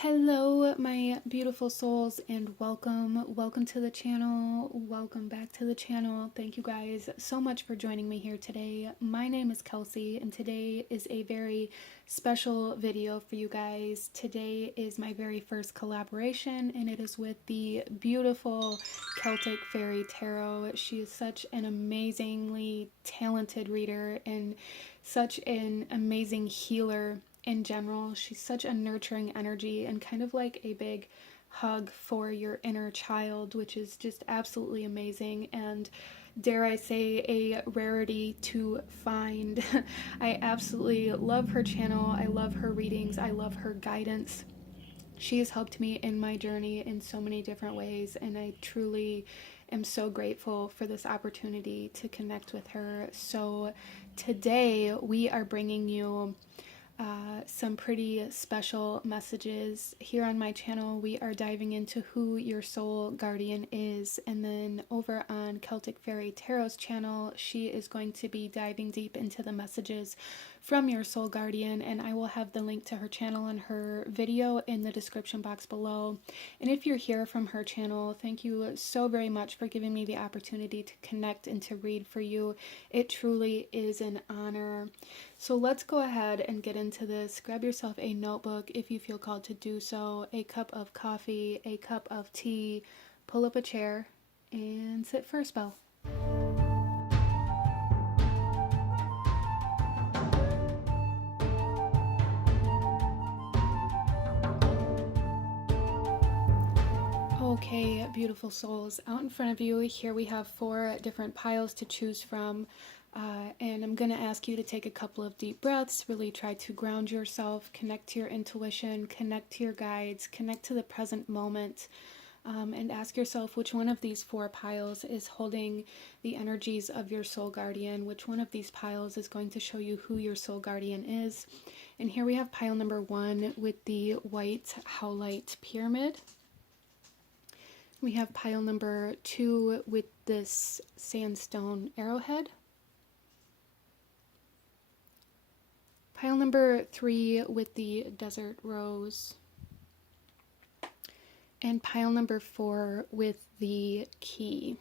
Hello, my beautiful souls, and welcome to the channel. Welcome back to the channel. Thank you guys so much for joining me here today. My name is Kelsey, and today is a very special video for you guys. Today is my very first collaboration, and it is with the beautiful Celtic Fairy Tarot. She is such an amazingly talented reader and such an amazing healer in general. She's such a nurturing energy and kind of like a big hug for your inner child, which is just absolutely amazing and, dare I say, a rarity to find. I absolutely love her channel. I love her readings. I love her guidance. She has helped me in my journey in so many different ways, and I truly am so grateful for this opportunity to connect with her. So today we are bringing you some pretty special messages. Here on my channel, we are diving into who your soul guardian is, and then over on Celtic Fairy Tarot's channel, she is going to be diving deep into the messages from your soul guardian, and I will have the link to her channel and her video in the description box below. And if you're here from her channel, thank you so very much for giving me the opportunity to connect and to read for you. It truly is an honor. So let's go ahead and get into this. Grab yourself a notebook if you feel called to do so, a cup of coffee, a cup of tea, pull up a chair, and sit for a spell. Okay, beautiful souls, out in front of you, here we have 4 different piles to choose from. And I'm going to ask you to take a couple of deep breaths, really try to ground yourself, connect to your intuition, connect to your guides, connect to the present moment, and ask yourself which one of these 4 piles is holding the energies of your soul guardian, which one of these piles is going to show you who your soul guardian is. And here we have pile number 1 with the white howlite pyramid. We have pile number 2 with this sandstone arrowhead. Pile number 3 with the desert rose. And pile number 4 with the key.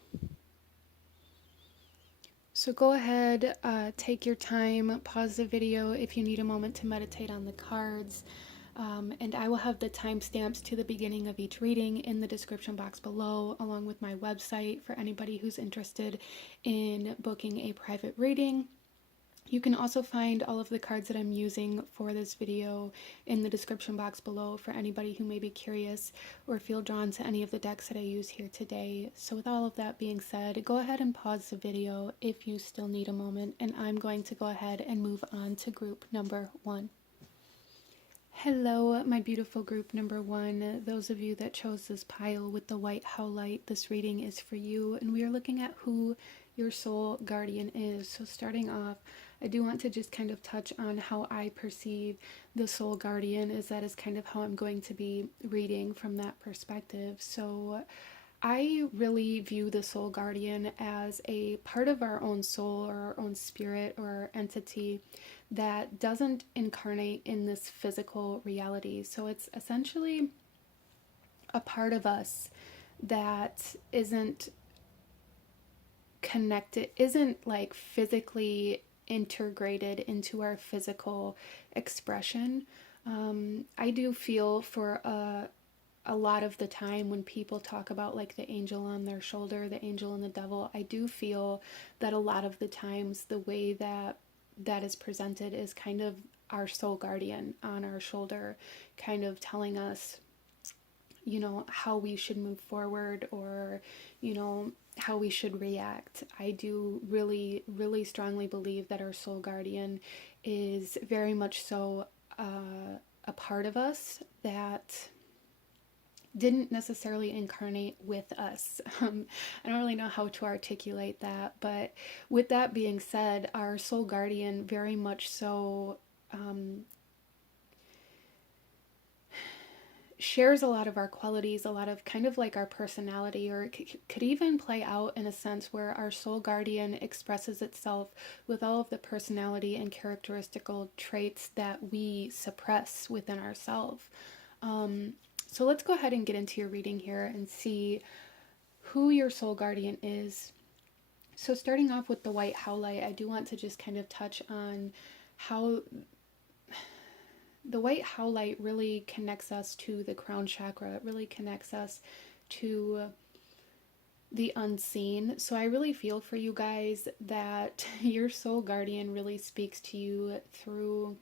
So go ahead, take your time, pause the video if you need a moment to meditate on the cards. And I will have the timestamps to the beginning of each reading in the description box below, along with my website for anybody who's interested in booking a private reading. You can also find all of the cards that I'm using for this video in the description box below for anybody who may be curious or feel drawn to any of the decks that I use here today. So with all of that being said, go ahead and pause the video if you still need a moment, and I'm going to go ahead and move on to group number 1. Hello, my beautiful group number 1. Those of you that chose this pile with the white howlite, this reading is for you, and we are looking at who your soul guardian is. So starting off, I do want to just kind of touch on how I perceive the soul guardian, as that is kind of how I'm going to be reading from that perspective. So I really view the soul guardian as a part of our own soul or our own spirit or entity that doesn't incarnate in this physical reality. So it's essentially a part of us that isn't connected, isn't like physically integrated into our physical expression. I do feel for a lot of the time when people talk about like the angel on their shoulder, the angel and the devil, I do feel that a lot of the times the way that is presented is kind of our soul guardian on our shoulder, kind of telling us, you know, how we should move forward, or, you know, how we should react. I do really, really strongly believe that our soul guardian is very much so a part of us that didn't necessarily incarnate with us. I don't really know how to articulate that, but with that being said, our soul guardian very much so shares a lot of our qualities, a lot of kind of like our personality, or it could even play out in a sense where our soul guardian expresses itself with all of the personality and characteristical traits that we suppress within ourselves. So let's go ahead and get into your reading here and see who your soul guardian is. So starting off with the white howlite, I do want to just kind of touch on how the white howlite really connects us to the crown chakra. It really connects us to the unseen. So I really feel for you guys that your soul guardian really speaks to you through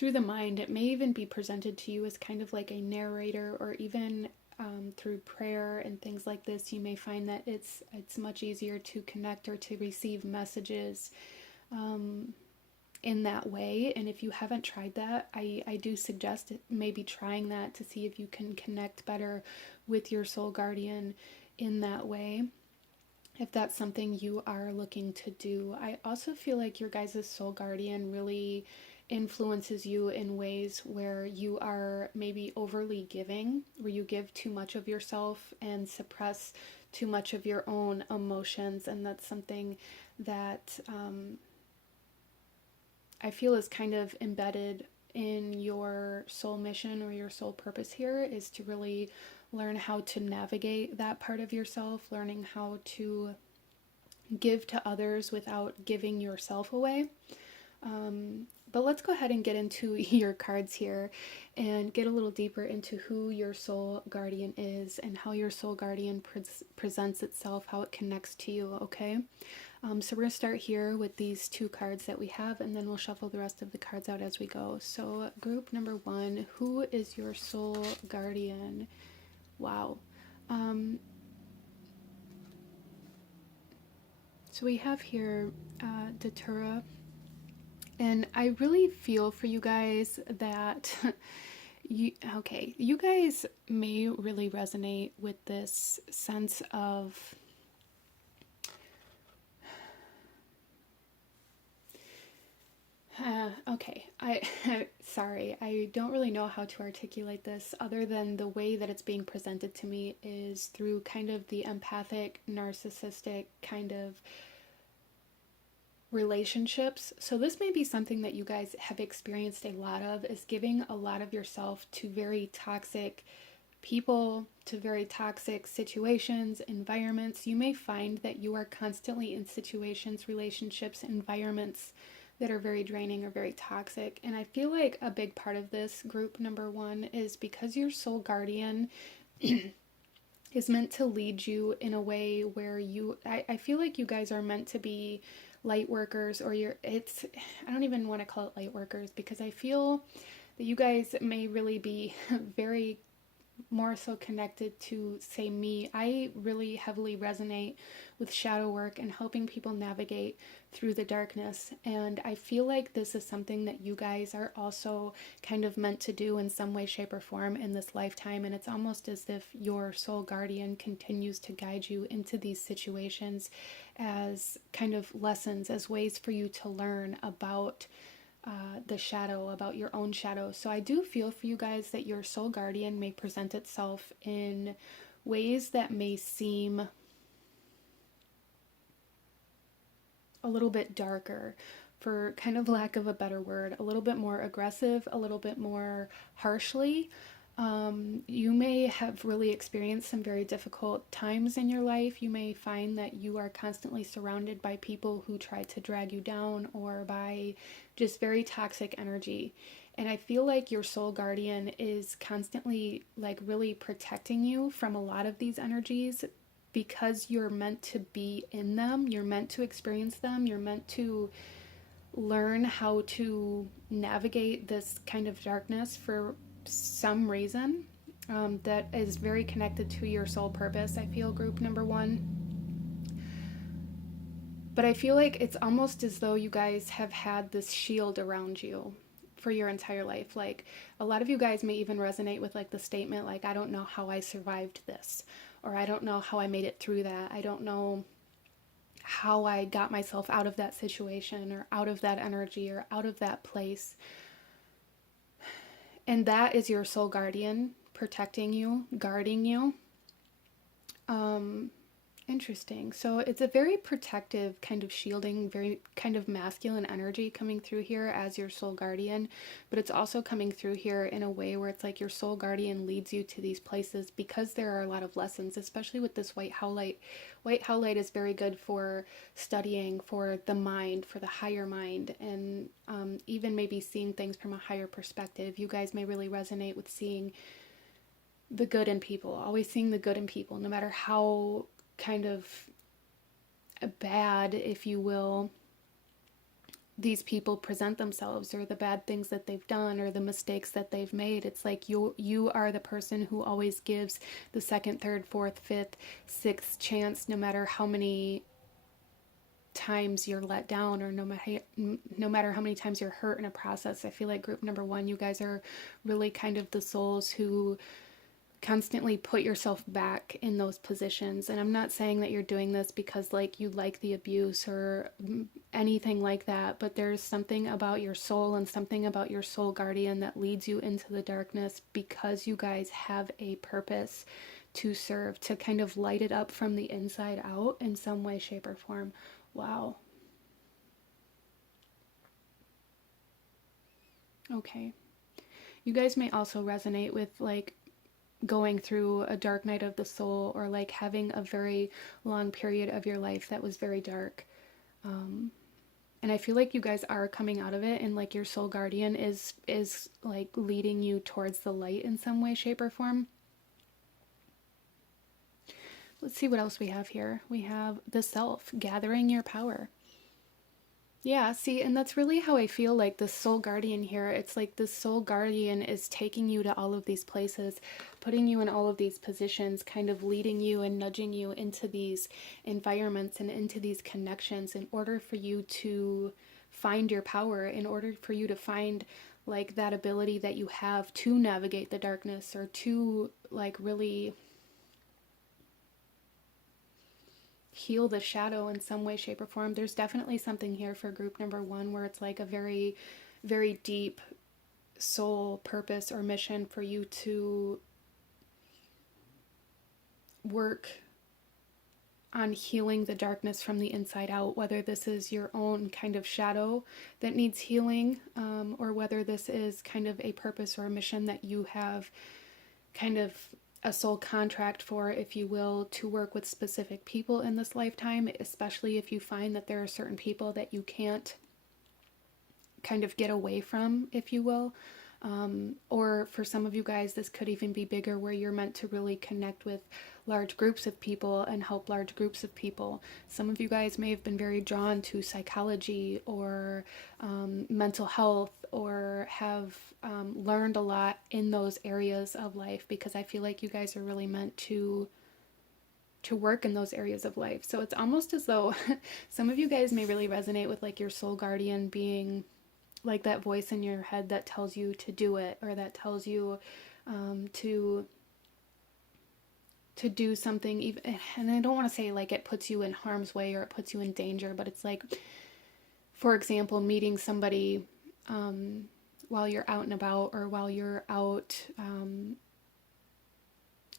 the mind. It may even be presented to you as kind of like a narrator, or even through prayer and things like this. You may find that it's much easier to connect or to receive messages in that way. And if you haven't tried that, I do suggest maybe trying that to see if you can connect better with your soul guardian in that way, if that's something you are looking to do. I also feel like your guys' soul guardian really influences you in ways where you are maybe overly giving, where you give too much of yourself and suppress too much of your own emotions. And that's something that I feel is kind of embedded in your soul mission or your soul purpose here, is to really learn how to navigate that part of yourself, learning how to give to others without giving yourself away. But let's go ahead and get into your cards here and get a little deeper into who your soul guardian is and how your soul guardian presents itself, how it connects to you, okay? So we're going to start here with these two cards that we have, and then we'll shuffle the rest of the cards out as we go. So group number one, who is your soul guardian? Wow. So we have here Datura. And I really feel for you guys that you guys may really resonate with this sense of sorry, I don't really know how to articulate this other than the way that it's being presented to me is through kind of the empathic, narcissistic kind of relationships. So this may be something that you guys have experienced a lot of, is giving a lot of yourself to very toxic people, to very toxic situations, environments. You may find that you are constantly in situations, relationships, environments that are very draining or very toxic. And I feel like a big part of this group number one is because your soul guardian is meant to lead you in a way where I feel like you guys are meant to be light workers, or I don't even want to call it light workers, because I feel that you guys may really be very more so connected to, say, me. I really heavily resonate with shadow work and helping people navigate through the darkness. And I feel like this is something that you guys are also kind of meant to do in some way, shape, or form in this lifetime. And it's almost as if your soul guardian continues to guide you into these situations as kind of lessons, as ways for you to learn about the shadow, about your own shadow. So I do feel for you guys that your soul guardian may present itself in ways that may seem a little bit darker, for kind of lack of a better word, a little bit more aggressive, a little bit more harshly. You may have really experienced some very difficult times in your life. You may find that you are constantly surrounded by people who try to drag you down, or by just very toxic energy. And I feel like your soul guardian is constantly like really protecting you from a lot of these energies, because you're meant to be in them. You're meant to experience them. You're meant to learn how to navigate this kind of darkness for some reason that is very connected to your soul purpose. I feel group number one. But I feel like it's almost as though you guys have had this shield around you for your entire life. Like, a lot of you guys may even resonate with like the statement, like, I don't know how I survived this, or I don't know how I made it through that. I don't know how I got myself out of that situation, or out of that energy, or out of that place. And that is your soul guardian protecting you, guarding you. And Interesting. So it's a very protective, kind of shielding, very kind of masculine energy coming through here as your soul guardian, but it's also coming through here in a way where it's like your soul guardian leads you to these places because there are a lot of lessons, especially with this white howlite. White howlite is very good for studying, for the mind, for the higher mind, and even maybe seeing things from a higher perspective. You guys may really resonate with seeing the good in people, always seeing the good in people, no matter how kind of bad, if you will, these people present themselves, or the bad things that they've done, or the mistakes that they've made. It's like you are the person who always gives the second, third, fourth, fifth, sixth chance, no matter how many times you're let down, or no matter how many times you're hurt in a process. I feel like group number one, you guys are really kind of the souls who constantly put yourself back in those positions. And I'm not saying that you're doing this because like you like the abuse or anything like that, but there's something about your soul and something about your soul guardian that leads you into the darkness because you guys have a purpose to serve, to kind of light it up from the inside out in some way, shape, or form. Wow. Okay. You guys may also resonate with like going through a dark night of the soul, or like having a very long period of your life that was very dark. And I feel like you guys are coming out of it, and like your soul guardian is like leading you towards the light in some way, shape, or form. Let's see what else we have here. We have the self, gathering your power. Yeah, see, and that's really how I feel like the soul guardian here. It's like the soul guardian is taking you to all of these places, putting you in all of these positions, kind of leading you and nudging you into these environments and into these connections in order for you to find your power, in order for you to find like that ability that you have to navigate the darkness, or to like really heal the shadow in some way, shape, or form. There's definitely something here for group number one where it's like a very, very deep soul purpose or mission for you to work on healing the darkness from the inside out, whether this is your own kind of shadow that needs healing, or whether this is kind of a purpose or a mission that you have kind of a soul contract for, if you will, to work with specific people in this lifetime, especially if you find that there are certain people that you can't kind of get away from, if you will. Or for some of you guys, this could even be bigger, where you're meant to really connect with large groups of people and help large groups of people. Some of you guys may have been very drawn to psychology or mental health, or have learned a lot in those areas of life, because I feel like you guys are really meant to work in those areas of life. So it's almost as though some of you guys may really resonate with like your soul guardian being like that voice in your head that tells you to do it, or that tells you to do something, even, and I don't want to say like it puts you in harm's way or it puts you in danger, but it's like, for example, meeting somebody while you're out and about, or while you're out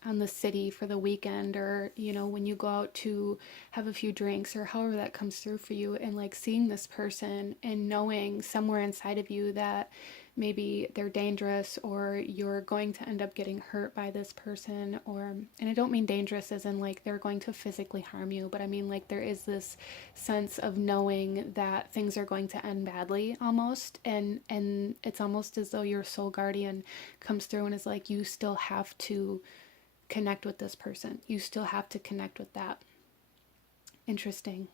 on the city for the weekend, or you know, when you go out to have a few drinks, or however that comes through for you, and like seeing this person and knowing somewhere inside of you that maybe they're dangerous, or you're going to end up getting hurt by this person, or, and I don't mean dangerous as in like they're going to physically harm you, but I mean like there is this sense of knowing that things are going to end badly almost, and it's almost as though your soul guardian comes through and is like, you still have to connect with this person. You still have to connect with that. Interesting.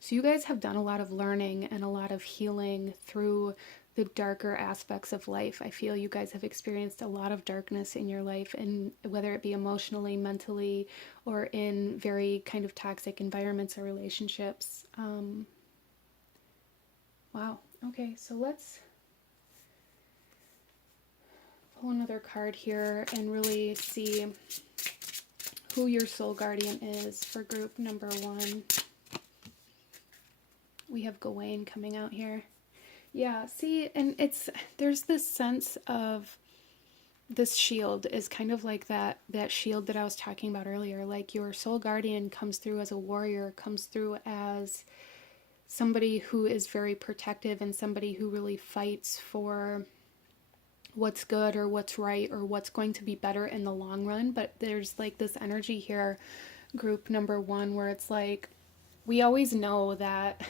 So you guys have done a lot of learning and a lot of healing through the darker aspects of life. I feel you guys have experienced a lot of darkness in your life, and whether it be emotionally, mentally, or in very kind of toxic environments or relationships. Wow. Okay, so let's pull another card here and really see who your soul guardian is for group number one. We have Gawain coming out here. Yeah, see, and there's this sense of this shield is kind of like that shield that I was talking about earlier. Like your soul guardian comes through as a warrior, comes through as somebody who is very protective and somebody who really fights for what's good or what's right or what's going to be better in the long run. But there's like this energy here, group number one, where it's like we always know that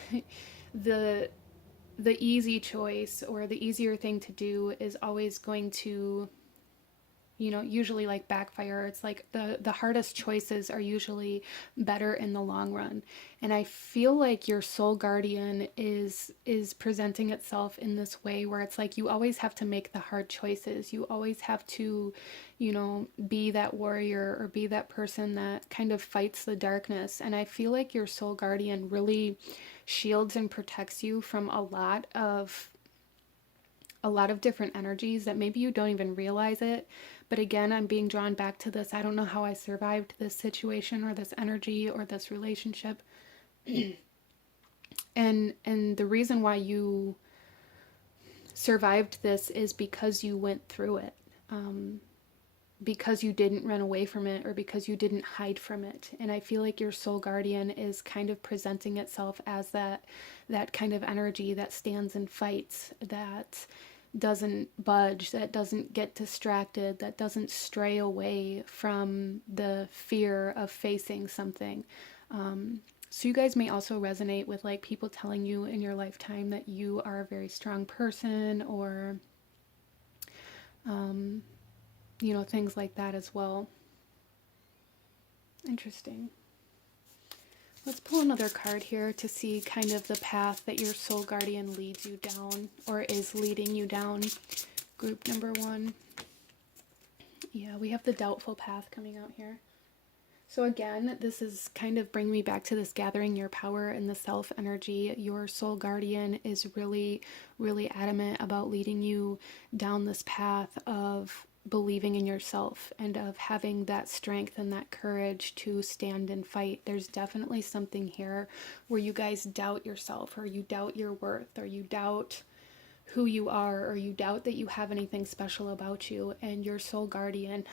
the the easy choice or the easier thing to do is always going to, you know, usually like backfire. It's like the hardest choices are usually better in the long run. And I feel like your soul guardian is presenting itself in this way where it's like you always have to make the hard choices. You always have to, you know, be that warrior or be that person that kind of fights the darkness. And I feel like your soul guardian really shields and protects you from a lot of different energies that maybe you don't even realize it. But again, I'm being drawn back to this. I don't know how I survived this situation or this energy or this relationship. And the reason why you survived this is because you went through it. Because you didn't run away from it or because you didn't hide from it. And I feel like your soul guardian is kind of presenting itself as that kind of energy that stands and fights, that doesn't budge, that doesn't get distracted, that doesn't stray away from the fear of facing something. So you guys may also resonate with like people telling you in your lifetime that you are a very strong person, or you know, things like that as well. Interesting. Let's pull another card here to see kind of the path that your soul guardian leads you down or is leading you down. Group number one. Yeah, we have the doubtful path coming out here. So again, this is kind of bringing me back to this gathering your power and the self energy. Your soul guardian is really, really adamant about leading you down this path of believing in yourself and of having that strength and that courage to stand and fight. There's definitely something here where you guys doubt yourself, or you doubt your worth, or you doubt who you are, or you doubt that you have anything special about you. And your soul guardian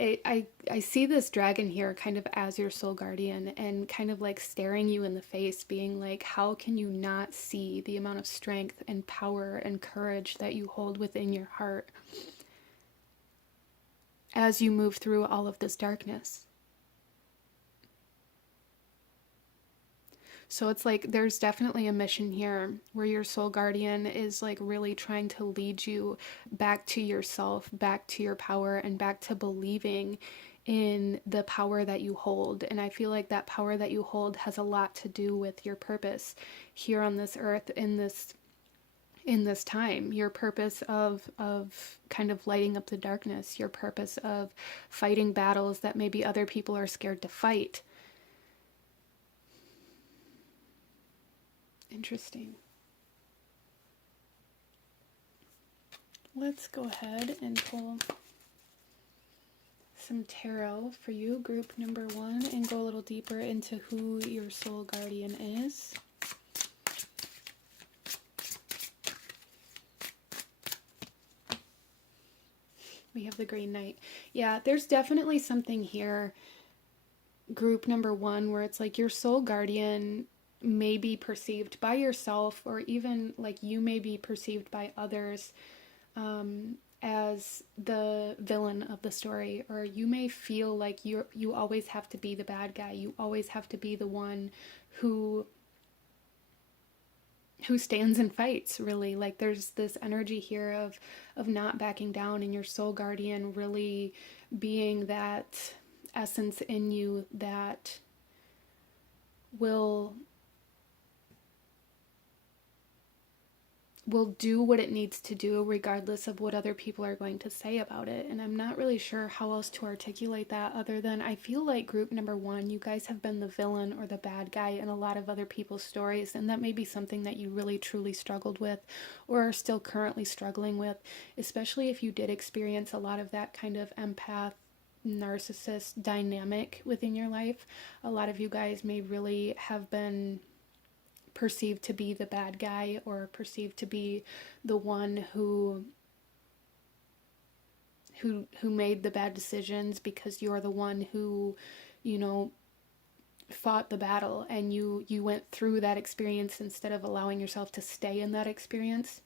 I see this dragon here kind of as your soul guardian and kind of like staring you in the face, being like, how can you not see the amount of strength and power and courage that you hold within your heart as you move through all of this darkness? So it's like there's definitely a mission here where your soul guardian is like really trying to lead you back to yourself, back to your power, and back to believing in the power that you hold. And I feel like that power that you hold has a lot to do with your purpose here on this earth in this time, your purpose of kind of lighting up the darkness, your purpose of fighting battles that maybe other people are scared to fight. Interesting. Let's go ahead and pull some tarot for you, group number one, and go a little deeper into who your soul guardian is. We have the Green Knight. Yeah, there's definitely something here, group number one, where it's like your soul guardian may be perceived by yourself, or even like you may be perceived by others as the villain of the story, or you may feel like you always have to be the bad guy. You always have to be the one who stands and fights, really. Like there's this energy here of not backing down, and your soul guardian really being that essence in you that will do what it needs to do regardless of what other people are going to say about it. And I'm not really sure how else to articulate that other than I feel like group number one, you guys have been the villain or the bad guy in a lot of other people's stories, and that may be something that you really truly struggled with or are still currently struggling with, especially if you did experience a lot of that kind of empath narcissist dynamic within your life. A lot of you guys may really have been perceived to be the bad guy, or perceived to be the one who who made the bad decisions because you're the one who, you know, fought the battle, and you went through that experience instead of allowing yourself to stay in that experience.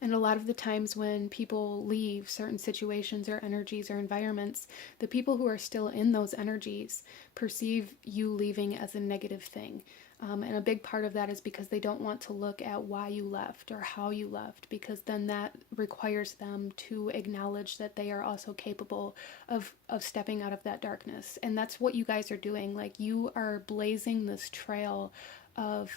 And a lot of the times when people leave certain situations or energies or environments, the people who are still in those energies perceive you leaving as a negative thing. And a big part of that is because they don't want to look at why you left or how you left, because then that requires them to acknowledge that they are also capable of stepping out of that darkness. And that's what you guys are doing. Like, you are blazing this trail of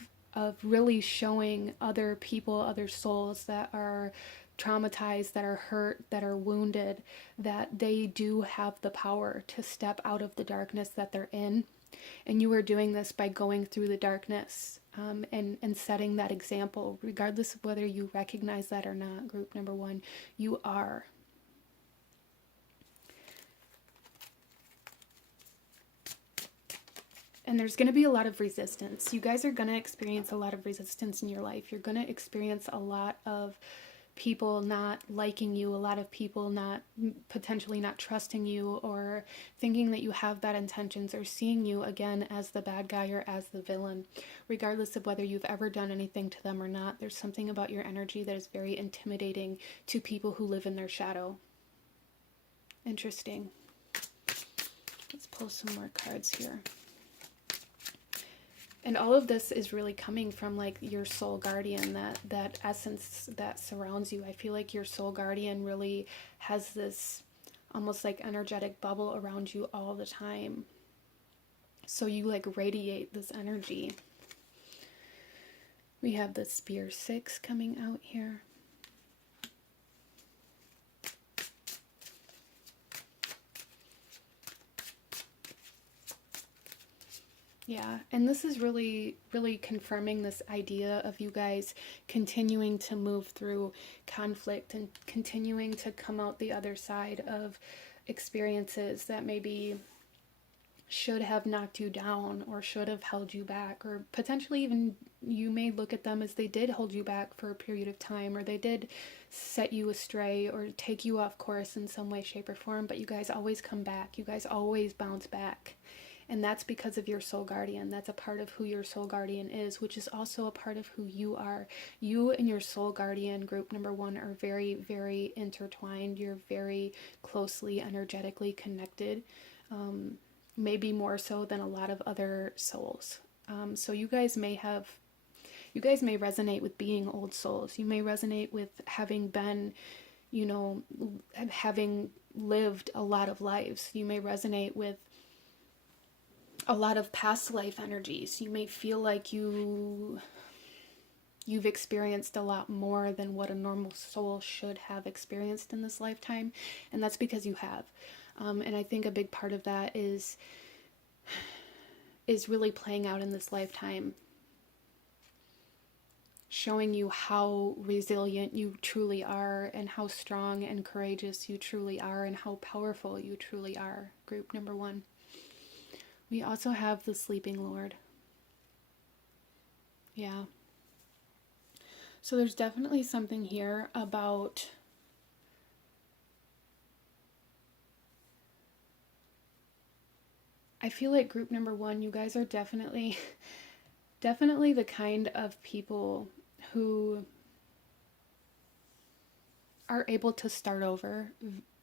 really showing other people, other souls that are traumatized, that are hurt, that are wounded, that they do have the power to step out of the darkness that they're in. And you are doing this by going through the darkness, and setting that example, regardless of whether you recognize that or not. Group number one, you are. And there's going to be a lot of resistance. You guys are going to experience a lot of resistance in your life. You're going to experience a lot of people not liking you, a lot of people potentially not trusting you, or thinking that you have bad intentions, or seeing you again as the bad guy or as the villain. Regardless of whether you've ever done anything to them or not, there's something about your energy that is very intimidating to people who live in their shadow. Interesting. Let's pull some more cards here. And all of this is really coming from like your soul guardian, that essence that surrounds you. I feel like your soul guardian really has this almost like energetic bubble around you all the time. So you like radiate this energy. We have the Spear 6 coming out here. Yeah, and this is really, really confirming this idea of you guys continuing to move through conflict and continuing to come out the other side of experiences that maybe should have knocked you down or should have held you back, or potentially even you may look at them as they did hold you back for a period of time, or they did set you astray or take you off course in some way, shape, or form, but you guys always come back. You guys always bounce back. And that's because of your soul guardian. That's a part of who your soul guardian is, which is also a part of who you are. You and your soul guardian, group number one, are very, very intertwined. You're very closely, energetically connected, maybe more so than a lot of other souls. So you guys may resonate with being old souls. You may resonate with having been, having lived a lot of lives. You may resonate with a lot of past life energies. You may feel like you've experienced a lot more than what a normal soul should have experienced in this lifetime, and that's because you have. And I think a big part of that is really playing out in this lifetime, showing you how resilient you truly are, and how strong and courageous you truly are, and how powerful you truly are, group number one. We also have the Sleeping Lord. Yeah. So there's definitely something here about I feel like group number one, you guys are definitely the kind of people who are able to start over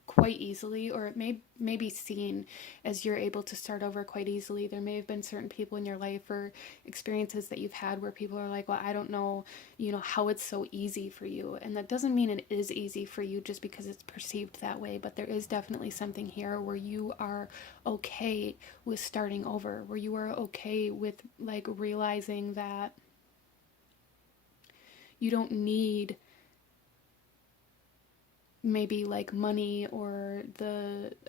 quite easily, or it may be seen as you're able to start over quite easily. There may have been certain people in your life or experiences that you've had where people are like, well, I don't know, how it's so easy for you. And that doesn't mean it is easy for you just because it's perceived that way, but there is definitely something here where you are okay with starting over, where you are okay with like realizing that you don't need maybe like money or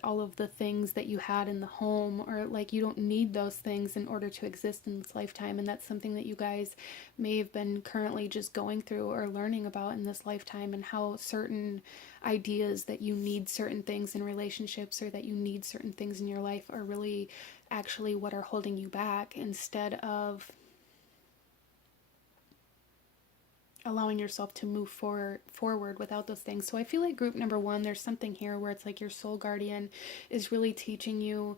all of the things that you had in the home, or like you don't need those things in order to exist in this lifetime. And that's something that you guys may have been currently just going through or learning about in this lifetime, and how certain ideas that you need certain things in relationships, or that you need certain things in your life, are really actually what are holding you back, instead of allowing yourself to move forward without those things. So I feel like group number one, there's something here where it's like your soul guardian is really teaching you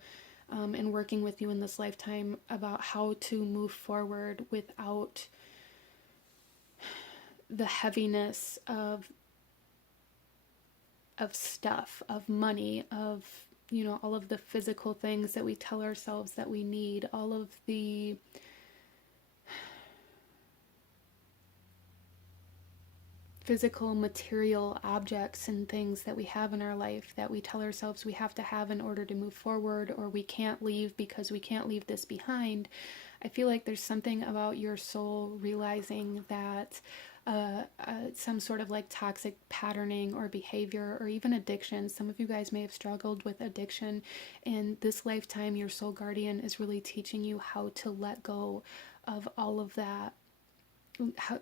and working with you in this lifetime about how to move forward without the heaviness of stuff, of money, of, you know, all of the physical things that we tell ourselves that we need, all of the physical material objects and things that we have in our life that we tell ourselves we have to have in order to move forward, or we can't leave because we can't leave this behind. I feel like there's something about your soul realizing that some sort of like toxic patterning or behavior or even addiction. Some of you guys may have struggled with addiction. In this lifetime, your soul guardian is really teaching you how to let go of all of that,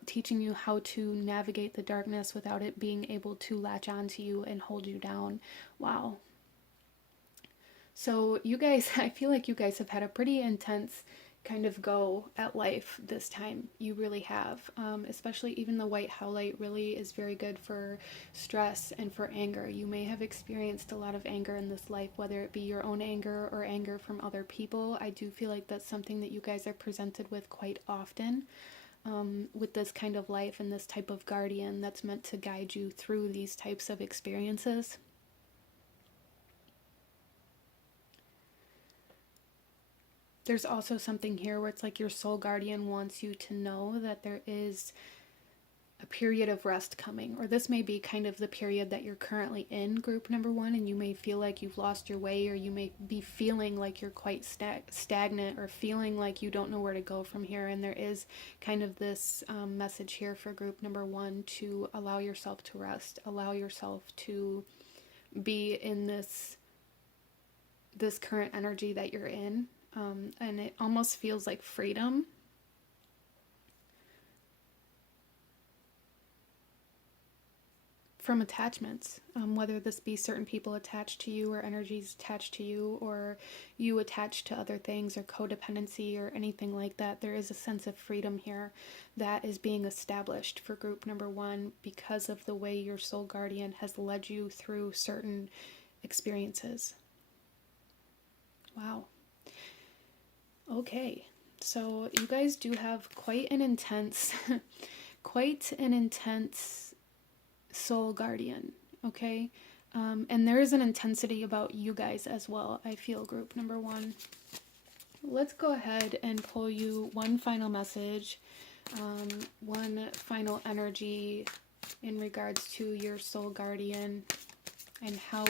teaching you how to navigate the darkness without it being able to latch onto you and hold you down. Wow. So you guys, I feel like you guys have had a pretty intense kind of go at life this time. You really have. Especially even the white howlite really is very good for stress and for anger. You may have experienced a lot of anger in this life, whether it be your own anger or anger from other people. I do feel like that's something that you guys are presented with quite often. With this kind of life and this type of guardian that's meant to guide you through these types of experiences. There's also something here where it's like your soul guardian wants you to know that there is a period of rest coming, or this may be kind of the period that you're currently in, group number one, and you may feel like you've lost your way, or you may be feeling like you're quite stagnant, or feeling like you don't know where to go from here. And there is kind of this message here for group number one to allow yourself to rest, allow yourself to be in this current energy that you're in. And it almost feels like freedom. From attachments, whether this be certain people attached to you or energies attached to you, or you attached to other things, or codependency or anything like that. There is a sense of freedom here that is being established for group number one because of the way your soul guardian has led you through certain experiences. Wow. Okay, so you guys do have quite an intense soul guardian, okay? And there is an intensity about you guys as well, I feel, group number one. Let's go ahead and pull you one final message, one final energy in regards to your soul guardian and how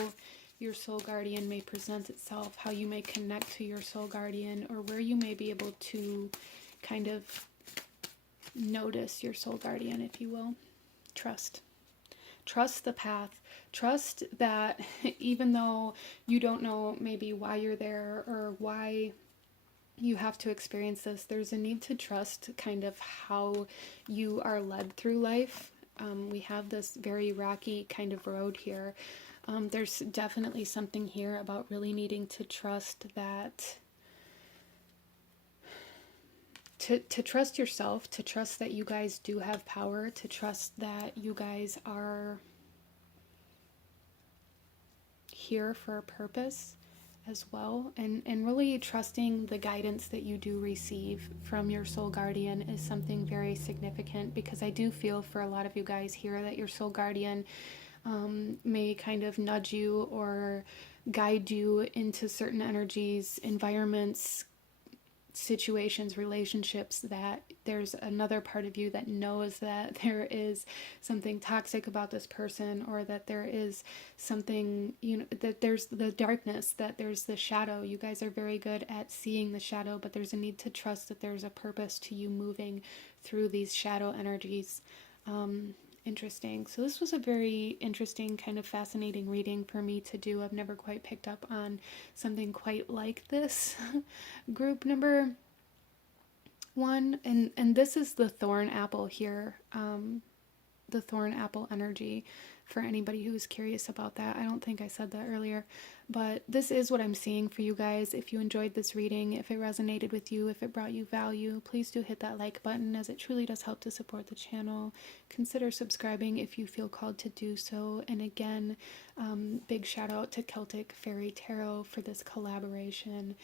your soul guardian may present itself, how you may connect to your soul guardian, or where you may be able to kind of notice your soul guardian, if you will. Trust. Trust the path. Trust that even though you don't know maybe why you're there or why you have to experience this, there's a need to trust kind of how you are led through life. We have this very rocky kind of road here. There's definitely something here about really needing to trust that, to trust yourself, to trust that you guys do have power, to trust that you guys are here for a purpose as well, and really trusting the guidance that you do receive from your soul guardian is something very significant, because I do feel for a lot of you guys here that your soul guardian may kind of nudge you or guide you into certain energies, environments, situations, relationships, that there's another part of you that knows that there is something toxic about this person, or that there is something, you know, that there's the darkness, that there's the shadow. You guys are very good at seeing the shadow, but there's a need to trust that there's a purpose to you moving through these shadow energies. Interesting. So this was a very interesting, kind of fascinating reading for me to do. I've never quite picked up on something quite like this. Group number one, and this is the thorn apple here, the thorn apple energy. for anybody who's curious about that. I don't think I said that earlier, but this is what I'm seeing for you guys. If you enjoyed this reading, if it resonated with you, if it brought you value, please do hit that like button, as it truly does help to support the channel. Consider subscribing if you feel called to do so. And again, big shout out to Celtic Fairy Tarot for this collaboration.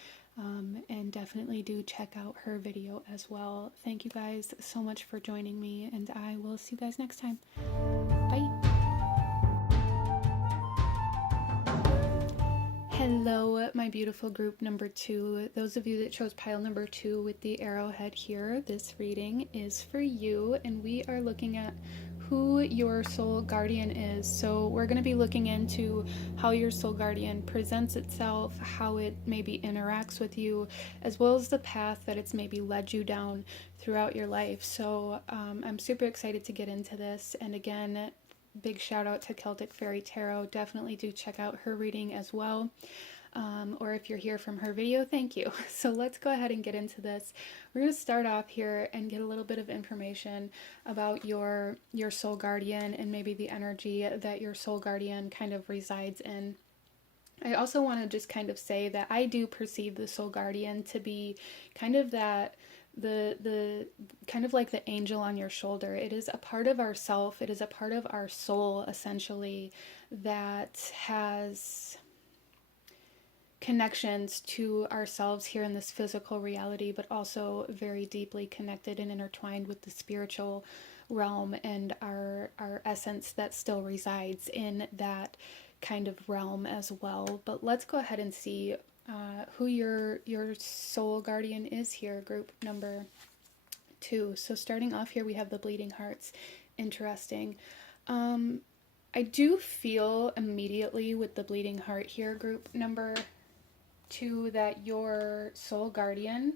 And definitely do check out her video as well. Thank you guys so much for joining me, and I will see you guys next time. Bye. Hello, my beautiful group number 2. Those of you that chose pile number 2 with the arrowhead here, this reading is for you, and we are looking at who your soul guardian is. So we're going to be looking into how your soul guardian presents itself, how it maybe interacts with you, as well as the path that it's maybe led you down throughout your life. So I'm super excited to get into this. And again, big shout out to Celtic Fairy Tarot. Definitely do check out her reading as well. Or if you're here from her video, thank you. So let's go ahead and get into this. We're going to start off here and get a little bit of information about your soul guardian and maybe the energy that your soul guardian kind of resides in. I also want to just kind of say that I do perceive the soul guardian to be kind of that the kind of like the angel on your shoulder. It is a part of our self, it is a part of our soul essentially, that has connections to ourselves here in this physical reality, but also very deeply connected and intertwined with the spiritual realm and our essence that still resides in that kind of realm as well. But let's go ahead and see who your soul guardian is here, group number 2. So starting off here, we have the bleeding hearts. Interesting. I do feel immediately with the bleeding heart here, group number 2, that your soul guardian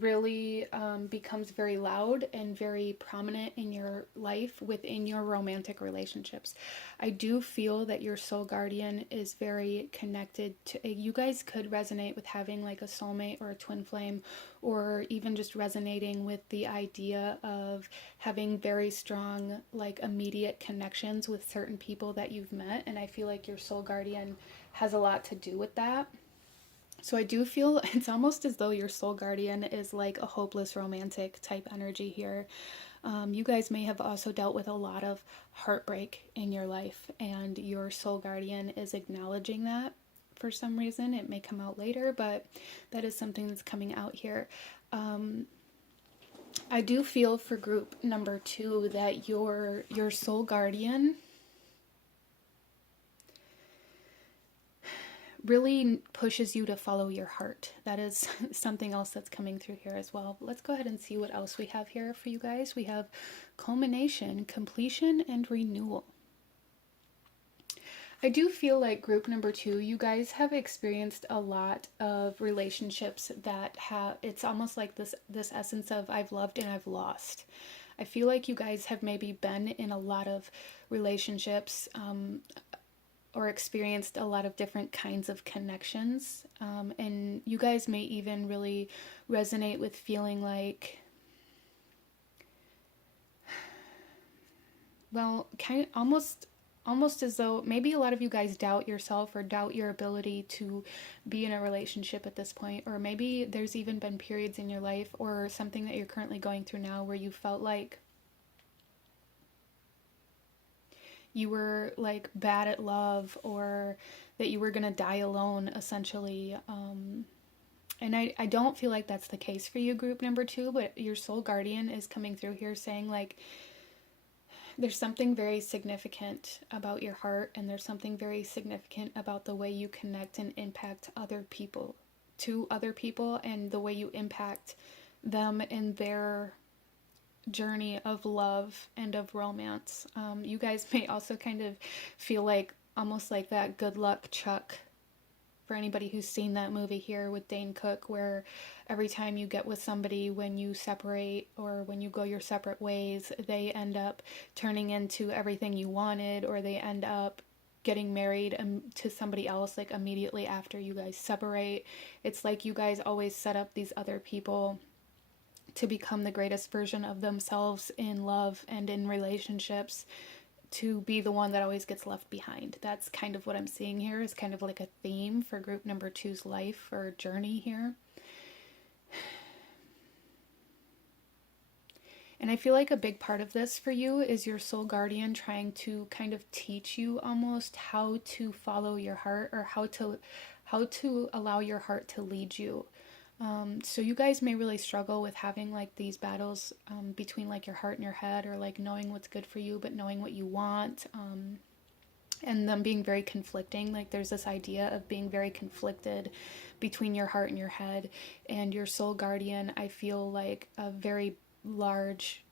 really becomes very loud and very prominent in your life within your romantic relationships. I do feel that your soul guardian is very connected to, you guys could resonate with having like a soulmate or a twin flame, or even just resonating with the idea of having very strong like immediate connections with certain people that you've met, and I feel like your soul guardian has a lot to do with that. So I do feel it's almost as though your soul guardian is like a hopeless romantic type energy here. You guys may have also dealt with a lot of heartbreak in your life, and your soul guardian is acknowledging that for some reason. It may come out later, but that is something that's coming out here. I do feel for group number 2 that your soul guardian really pushes you to follow your heart. That is something else that's coming through here as well. But let's go ahead and see what else we have here for you guys. We have culmination, completion, and renewal. I do feel like group number 2, you guys have experienced a lot of relationships that have, it's almost like this essence of I've loved and I've lost. I feel like you guys have maybe been in a lot of relationships, or experienced a lot of different kinds of connections, and you guys may even really resonate with feeling like, well, kind of almost as though maybe a lot of you guys doubt yourself or doubt your ability to be in a relationship at this point, or maybe there's even been periods in your life or something that you're currently going through now where you felt like you were like bad at love, or that you were gonna die alone essentially. And I don't feel like that's the case for you, group number 2, but your soul guardian is coming through here saying like there's something very significant about your heart, and there's something very significant about the way you connect and impact other people, and the way you impact them in their journey of love and of romance. You guys may also kind of feel like almost like that Good Luck Chuck, for anybody who's seen that movie here with Dane Cook, where every time you get with somebody, when you separate or when you go your separate ways, they end up turning into everything you wanted, or they end up getting married to somebody else like immediately after you guys separate. It's like you guys always set up these other people to become the greatest version of themselves in love and in relationships, to be the one that always gets left behind. That's kind of what I'm seeing here, is kind of like a theme for group number two's life or journey here. And I feel like a big part of this for you is your soul guardian trying to kind of teach you almost how to follow your heart, or how to allow your heart to lead you. So you guys may really struggle with having like these battles between like your heart and your head, or like knowing what's good for you but knowing what you want, and them being very conflicting. Like there's this idea of being very conflicted between your heart and your head. And your soul guardian, I feel like a very large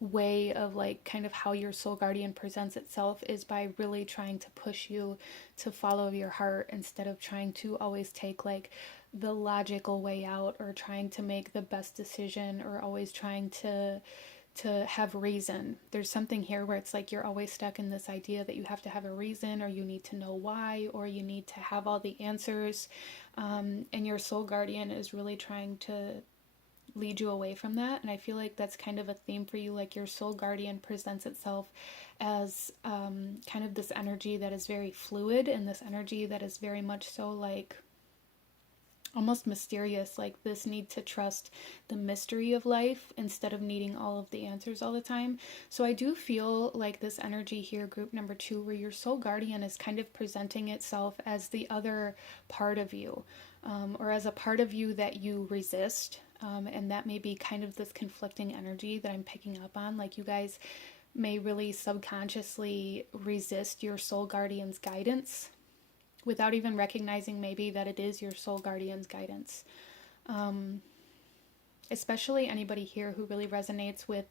way of like kind of how your soul guardian presents itself is by really trying to push you to follow your heart, instead of trying to always take like the logical way out, or trying to make the best decision, or always trying to have reason. There's something here where it's like you're always stuck in this idea that you have to have a reason, or you need to know why, or you need to have all the answers, and your soul guardian is really trying to lead you away from that. And I feel like that's kind of a theme for you. Like your soul guardian presents itself as kind of this energy that is very fluid, and this energy that is very much so like almost mysterious, like this need to trust the mystery of life instead of needing all of the answers all the time. So I do feel like this energy here, group number two, where your soul guardian is kind of presenting itself as the other part of you, or as a part of you that you resist. And that may be kind of this conflicting energy that I'm picking up on. Like you guys may really subconsciously resist your soul guardian's guidance without even recognizing maybe that it is your soul guardian's guidance. Especially anybody here who really resonates with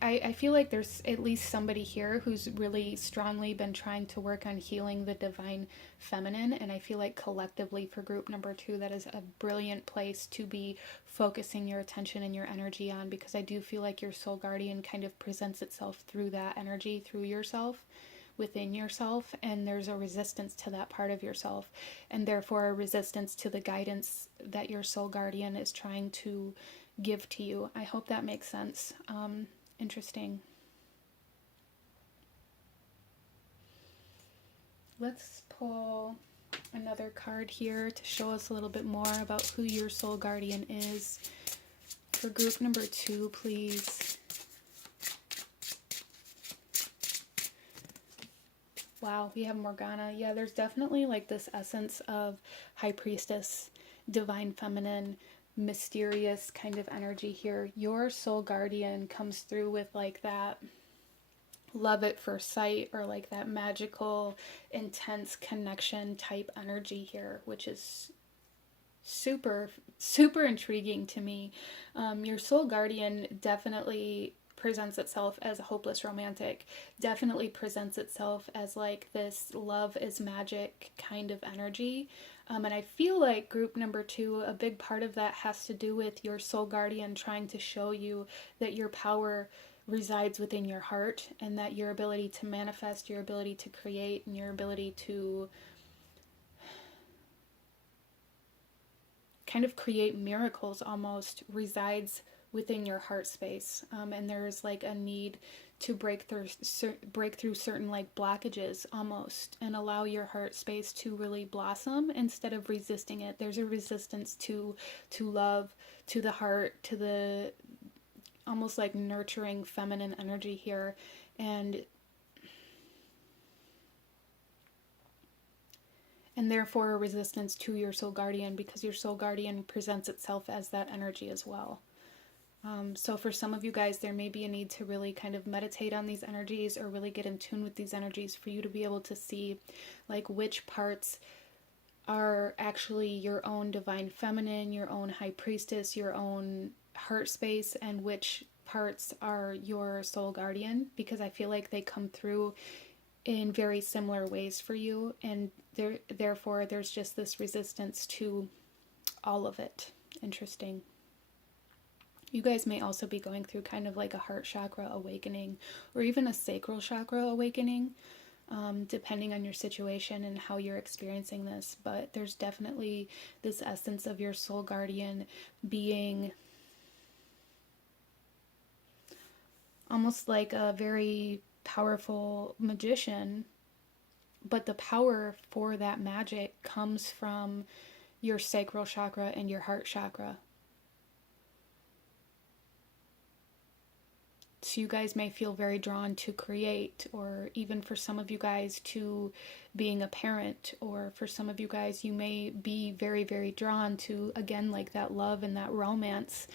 I feel like there's at least somebody here who's really strongly been trying to work on healing the divine feminine. And I feel like collectively for group number two, that is a brilliant place to be focusing your attention and your energy on, because I do feel like your soul guardian kind of presents itself through that energy, through yourself, within yourself, and there's a resistance to that part of yourself, and therefore a resistance to the guidance that your soul guardian is trying to give to you. I hope that makes sense. Interesting. Let's pull another card here to show us a little bit more about who your soul guardian is. For group number two, please. Wow, we have Morgana. Yeah, there's definitely like this essence of High Priestess, Divine Feminine, mysterious kind of energy here. Your soul guardian comes through with like that love at first sight, or like that magical, intense connection type energy here, which is super, super intriguing to me. Your soul guardian definitely presents itself as a hopeless romantic, definitely presents itself as like this love is magic kind of energy. And I feel like group number two, a big part of that has to do with your soul guardian trying to show you that your power resides within your heart, and that your ability to manifest, your ability to create, and your ability to kind of create miracles almost resides within your heart space. And there's like a need to break through certain like blockages almost, and allow your heart space to really blossom instead of resisting it. There's a resistance to love, to the heart, to the almost like nurturing feminine energy here. And therefore a resistance to your soul guardian, because your soul guardian presents itself as that energy as well. So for some of you guys, there may be a need to really kind of meditate on these energies, or really get in tune with these energies, for you to be able to see like which parts are actually your own divine feminine, your own high priestess, your own heart space, and which parts are your soul guardian, because I feel like they come through in very similar ways for you, and therefore there's just this resistance to all of it. Interesting. You guys may also be going through kind of like a heart chakra awakening, or even a sacral chakra awakening, depending on your situation and how you're experiencing this. But there's definitely this essence of your soul guardian being almost like a very powerful magician, but the power for that magic comes from your sacral chakra and your heart chakra. So you guys may feel very drawn to create, or even for some of you guys to being a parent, or for some of you guys you may be very, very drawn to, again, like that love and that romance,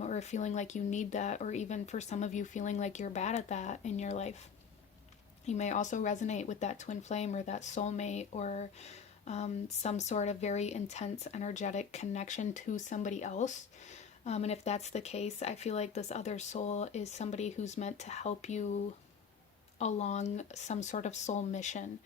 or feeling like you need that, or even for some of you feeling like you're bad at that in your life. You may also resonate with that twin flame or that soulmate, or some sort of very intense energetic connection to somebody else. And if that's the case, I feel like this other soul is somebody who's meant to help you along some sort of soul mission.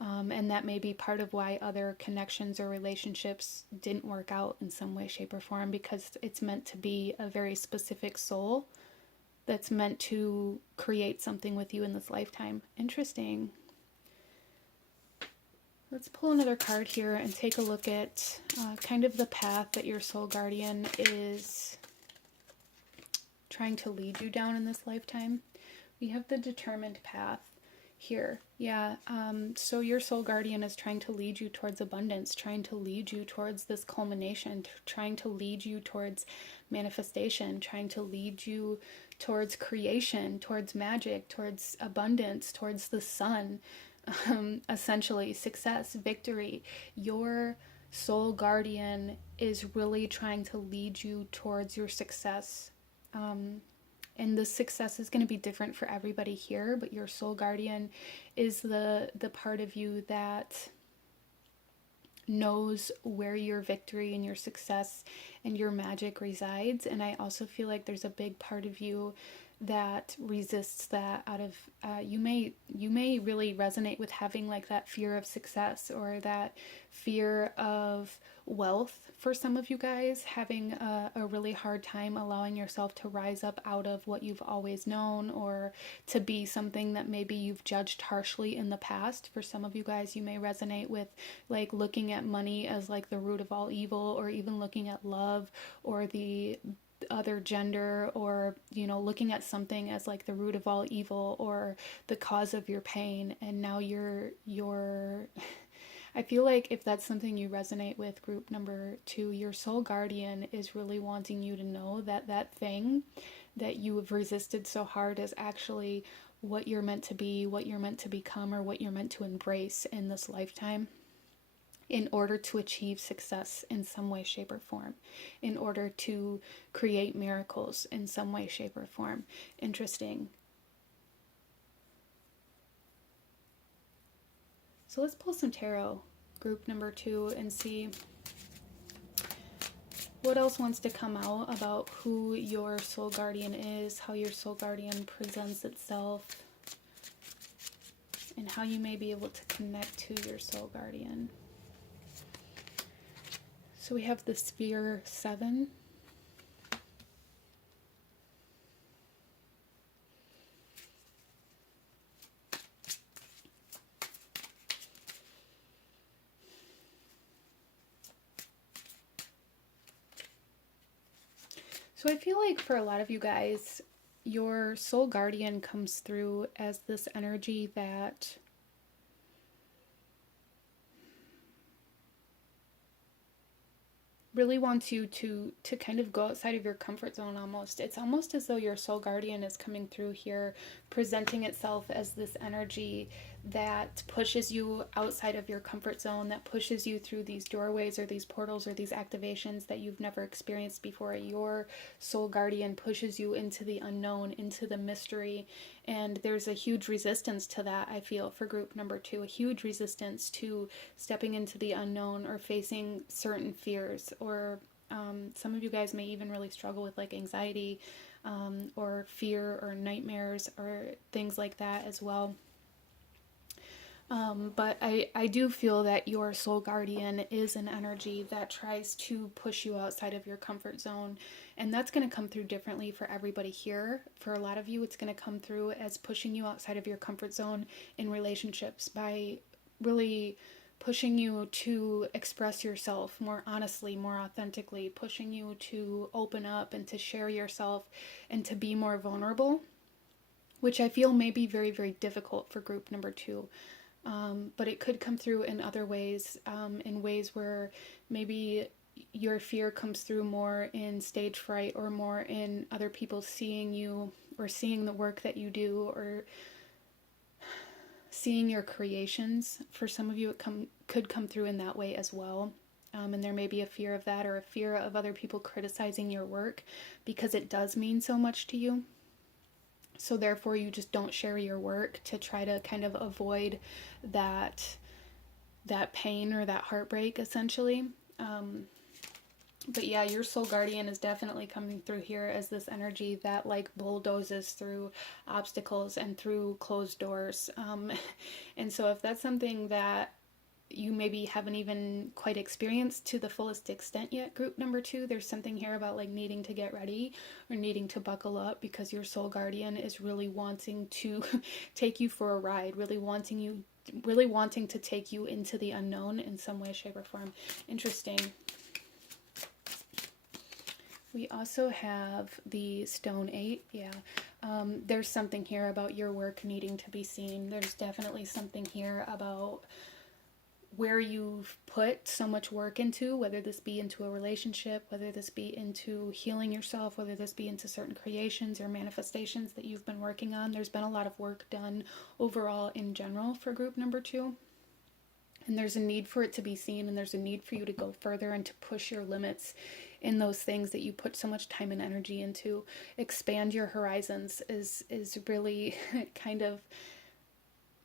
And that may be part of why other connections or relationships didn't work out in some way, shape, or form, because it's meant to be a very specific soul that's meant to create something with you in this lifetime. Interesting. Let's pull another card here and take a look at kind of the path that your soul guardian is trying to lead you down in this lifetime. We have the determined path here. Yeah, so your soul guardian is trying to lead you towards abundance, trying to lead you towards this culmination, trying to lead you towards manifestation, trying to lead you towards creation, towards magic, towards abundance, towards the sun. Essentially, success, victory. Your soul guardian is really trying to lead you towards your success. And the success is going to be different for everybody here, but your soul guardian is the part of you that knows where your victory and your success and your magic resides. And I also feel like there's a big part of you that resists that out of you may really resonate with having like that fear of success, or that fear of wealth. For some of you guys, having a really hard time allowing yourself to rise up out of what you've always known, or to be something that maybe you've judged harshly in the past. For some of you guys, you may resonate with like looking at money as like the root of all evil, or even looking at love or the other gender, or looking at something as like the root of all evil or the cause of your pain. And now you're I feel like if that's something you resonate with, group number 2, your soul guardian is really wanting you to know that that thing that you have resisted so hard is actually what you're meant to be, what you're meant to become, or what you're meant to embrace in this lifetime, in order to achieve success in some way, shape, or form, in order to create miracles in some way, shape, or form. Interesting. So let's pull some tarot, group number 2, and see what else wants to come out about who your soul guardian is, how your soul guardian presents itself, and how you may be able to connect to your soul guardian. So we have the Sphere 7. So I feel like for a lot of you guys, your soul guardian comes through as this energy that really wants you to kind of go outside of your comfort zone almost. It's almost as though your soul guardian is coming through here, presenting itself as this energy that pushes you outside of your comfort zone, that pushes you through these doorways or these portals or these activations that you've never experienced before. Your soul guardian pushes you into the unknown, into the mystery, and there's a huge resistance to that, I feel, for group number 2, a huge resistance to stepping into the unknown or facing certain fears, or some of you guys may even really struggle with like anxiety or fear or nightmares or things like that as well. But I do feel that your soul guardian is an energy that tries to push you outside of your comfort zone. And that's going to come through differently for everybody here. For a lot of you, it's going to come through as pushing you outside of your comfort zone in relationships, by really pushing you to express yourself more honestly, more authentically, pushing you to open up and to share yourself and to be more vulnerable. which I feel may be very, very difficult for group number 2. But it could come through in other ways, in ways where maybe your fear comes through more in stage fright, or more in other people seeing you, or seeing the work that you do, or seeing your creations. For some of you, it could come through in that way as well. And there may be a fear of that, or a fear of other people criticizing your work, because it does mean so much to you. So therefore you just don't share your work to try to kind of avoid that pain or that heartbreak, essentially. But yeah, your soul guardian is definitely coming through here as this energy that like bulldozes through obstacles and through closed doors. And so if that's something that you maybe haven't even quite experienced to the fullest extent yet, group number 2, there's something here about like needing to get ready or needing to buckle up, because your soul guardian is really wanting to take you for a ride, really wanting to take you into the unknown in some way, shape, or form. Interesting. We also have the Stone 8. Yeah. There's something here about your work needing to be seen. There's definitely something here about where you've put so much work into, whether this be into a relationship, whether this be into healing yourself, whether this be into certain creations or manifestations that you've been working on. There's been a lot of work done overall in general for group number 2. And there's a need for it to be seen, and there's a need for you to go further and to push your limits in those things that you put so much time and energy into. Expand your horizons is really kind of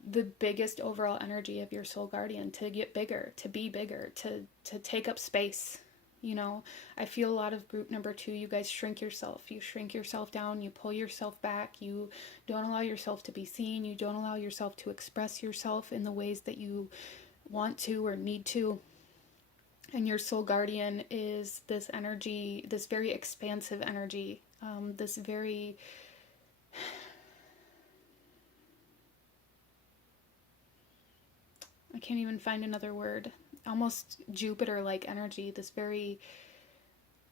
the biggest overall energy of your soul guardian, to get bigger, to be bigger, to take up space. You know, I feel a lot of group number 2, you guys shrink yourself. You shrink yourself down, you pull yourself back, you don't allow yourself to be seen, you don't allow yourself to express yourself in the ways that you want to or need to. And your soul guardian is this energy, this very expansive energy, this very I can't even find another word, almost Jupiter-like energy, this very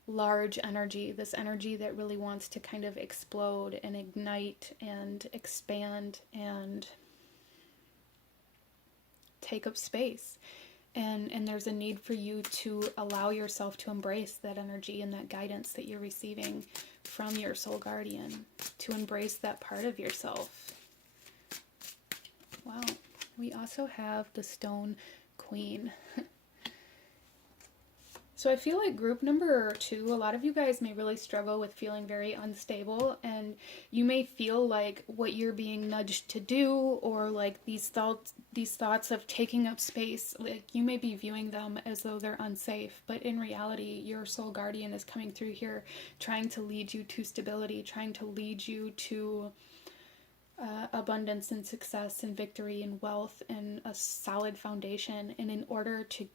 large energy, this energy that really wants to kind of explode and ignite and expand and take up space. And there's a need for you to allow yourself to embrace that energy and that guidance that you're receiving from your soul guardian, to embrace that part of yourself. Wow. We also have the Stone Queen. So I feel like group number 2, a lot of you guys may really struggle with feeling very unstable, and you may feel like what you're being nudged to do, or like these thoughts of taking up space, like you may be viewing them as though they're unsafe, but in reality, your soul guardian is coming through here trying to lead you to stability, trying to lead you to abundance and success and victory and wealth and a solid foundation. And in order to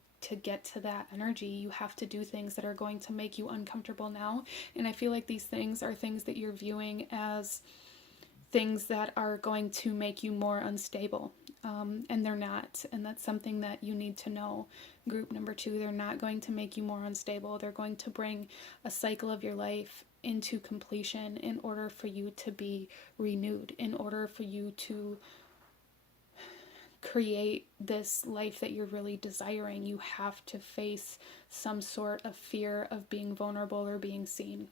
get to that energy, you have to do things that are going to make you uncomfortable now. And I feel like these things are things that you're viewing as things that are going to make you more unstable. And they're not. And that's something that you need to know. Group number 2, they're not going to make you more unstable. They're going to bring a cycle of your life into completion in order for you to be renewed, in order for you to create this life that you're really desiring. You have to face some sort of fear of being vulnerable or being seen.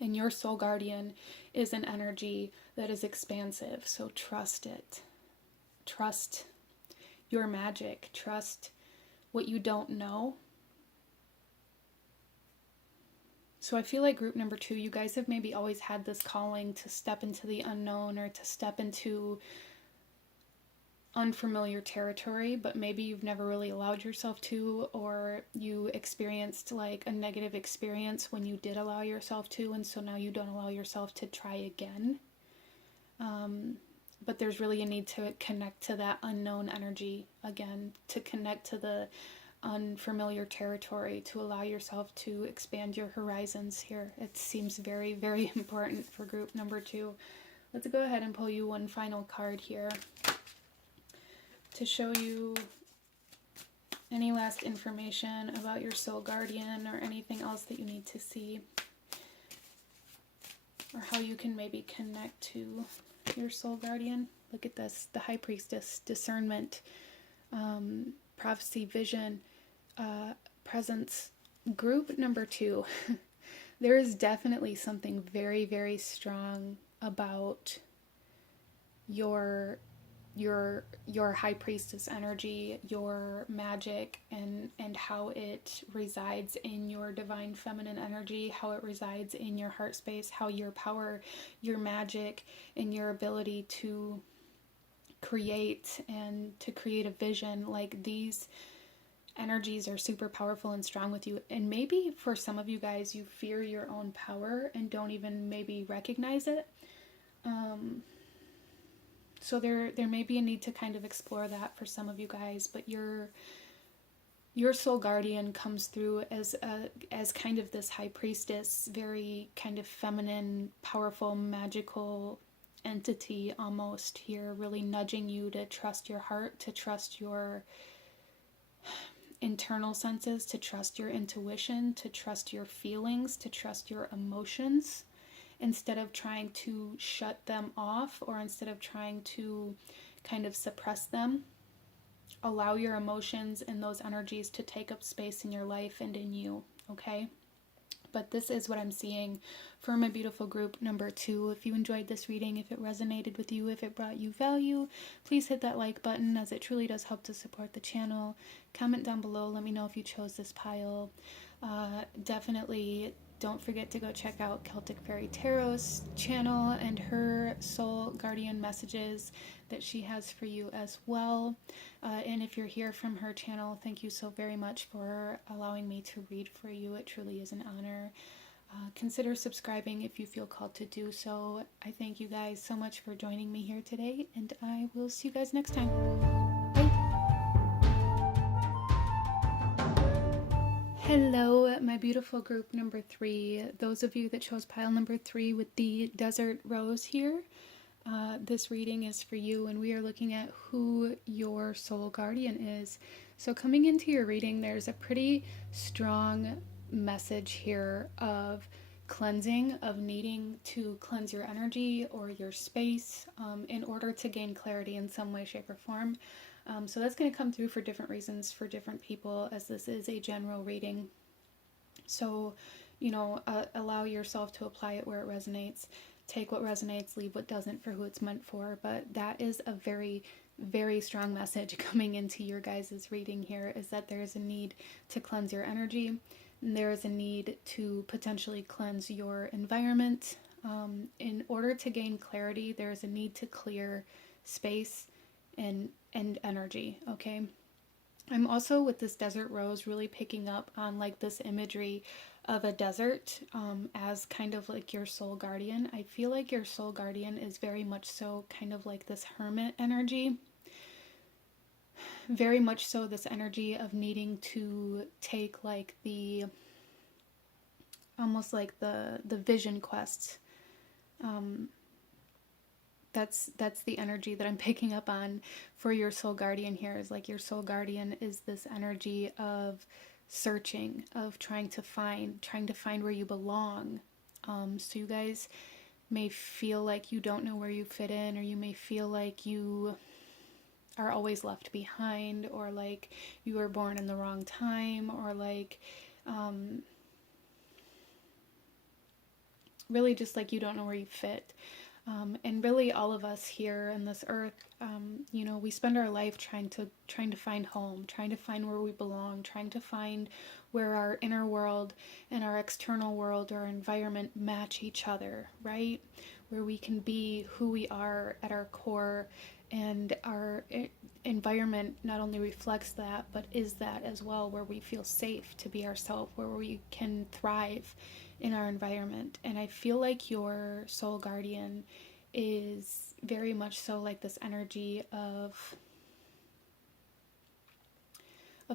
And your soul guardian is an energy that is expansive, so trust it. Trust your magic. Trust what you don't know. So I feel like group number 2, you guys have maybe always had this calling to step into the unknown, or to step into unfamiliar territory, but maybe you've never really allowed yourself to, or you experienced like a negative experience when you did allow yourself to, and so now you don't allow yourself to try again. But there's really a need to connect to that unknown energy again, to connect to the unfamiliar territory, to allow yourself to expand your horizons here. It seems very, very important for group number 2. Let's go ahead and pull you one final card here to show you any last information about your soul guardian or anything else that you need to see. or how you can maybe connect to your soul guardian. Look at this, the High Priestess, discernment, prophecy, vision, presence. Group number 2. There is definitely something very, very strong about your High Priestess energy, your magic, and how it resides in your divine feminine energy, how it resides in your heart space, how your power, your magic, and your ability to create and to create a vision, like these energies are super powerful and strong with you. And maybe for some of you guys, you fear your own power and don't even maybe recognize it. So there may be a need to kind of explore that for some of you guys, but your soul guardian comes through as kind of this High Priestess, very kind of feminine, powerful, magical entity almost here, really nudging you to trust your heart, to trust your internal senses, to trust your intuition, to trust your feelings, to trust your emotions, instead of trying to shut them off, or instead of trying to kind of suppress them. Allow your emotions and those energies to take up space in your life and in you, okay? But this is what I'm seeing for my beautiful group number 2. If you enjoyed this reading, if it resonated with you, if it brought you value, please hit that like button, as it truly does help to support the channel. Comment down below, let me know if you chose this pile. Definitely don't forget to go check out Celtic Fairy Tarot's channel and her soul guardian messages that she has for you as well. And if you're here from her channel, thank you so very much for allowing me to read for you. It truly is an honor. Consider subscribing if you feel called to do so. I thank you guys so much for joining me here today, and I will see you guys next time. Hello, my beautiful group number 3. Those of you that chose pile number 3 with the desert rose here, this reading is for you, and we are looking at who your soul guardian is. So coming into your reading, there's a pretty strong message here of cleansing, of needing to cleanse your energy or your space in order to gain clarity in some way, shape, or form. So that's going to come through for different reasons for different people, as this is a general reading. So, allow yourself to apply it where it resonates. Take what resonates, leave what doesn't for who it's meant for. But that is a very, very strong message coming into your guys' reading here, is that there is a need to cleanse your energy. And there is a need to potentially cleanse your environment. In order to gain clarity, there is a need to clear space and energy, okay? I'm also, with this desert rose, really picking up on like this imagery of a desert as kind of like your soul guardian. I feel like your soul guardian is very much so kind of like this hermit energy. Very much so this energy of needing to take like the, almost like the vision quest. That's the energy that I'm picking up on for your soul guardian here, is like your soul guardian is this energy of searching, of trying to find where you belong. So you guys may feel like you don't know where you fit in, or you may feel like you are always left behind, or like you were born in the wrong time, or like really just like you don't know where you fit. And really all of us here in this earth, we spend our life trying to find home, trying to find where we belong, trying to find where our inner world and our external world or environment match each other, right? Where we can be who we are at our core, and our environment not only reflects that, but is that as well, where we feel safe to be ourselves, where we can thrive in our environment. And I feel like your soul guardian is very much so like this energy of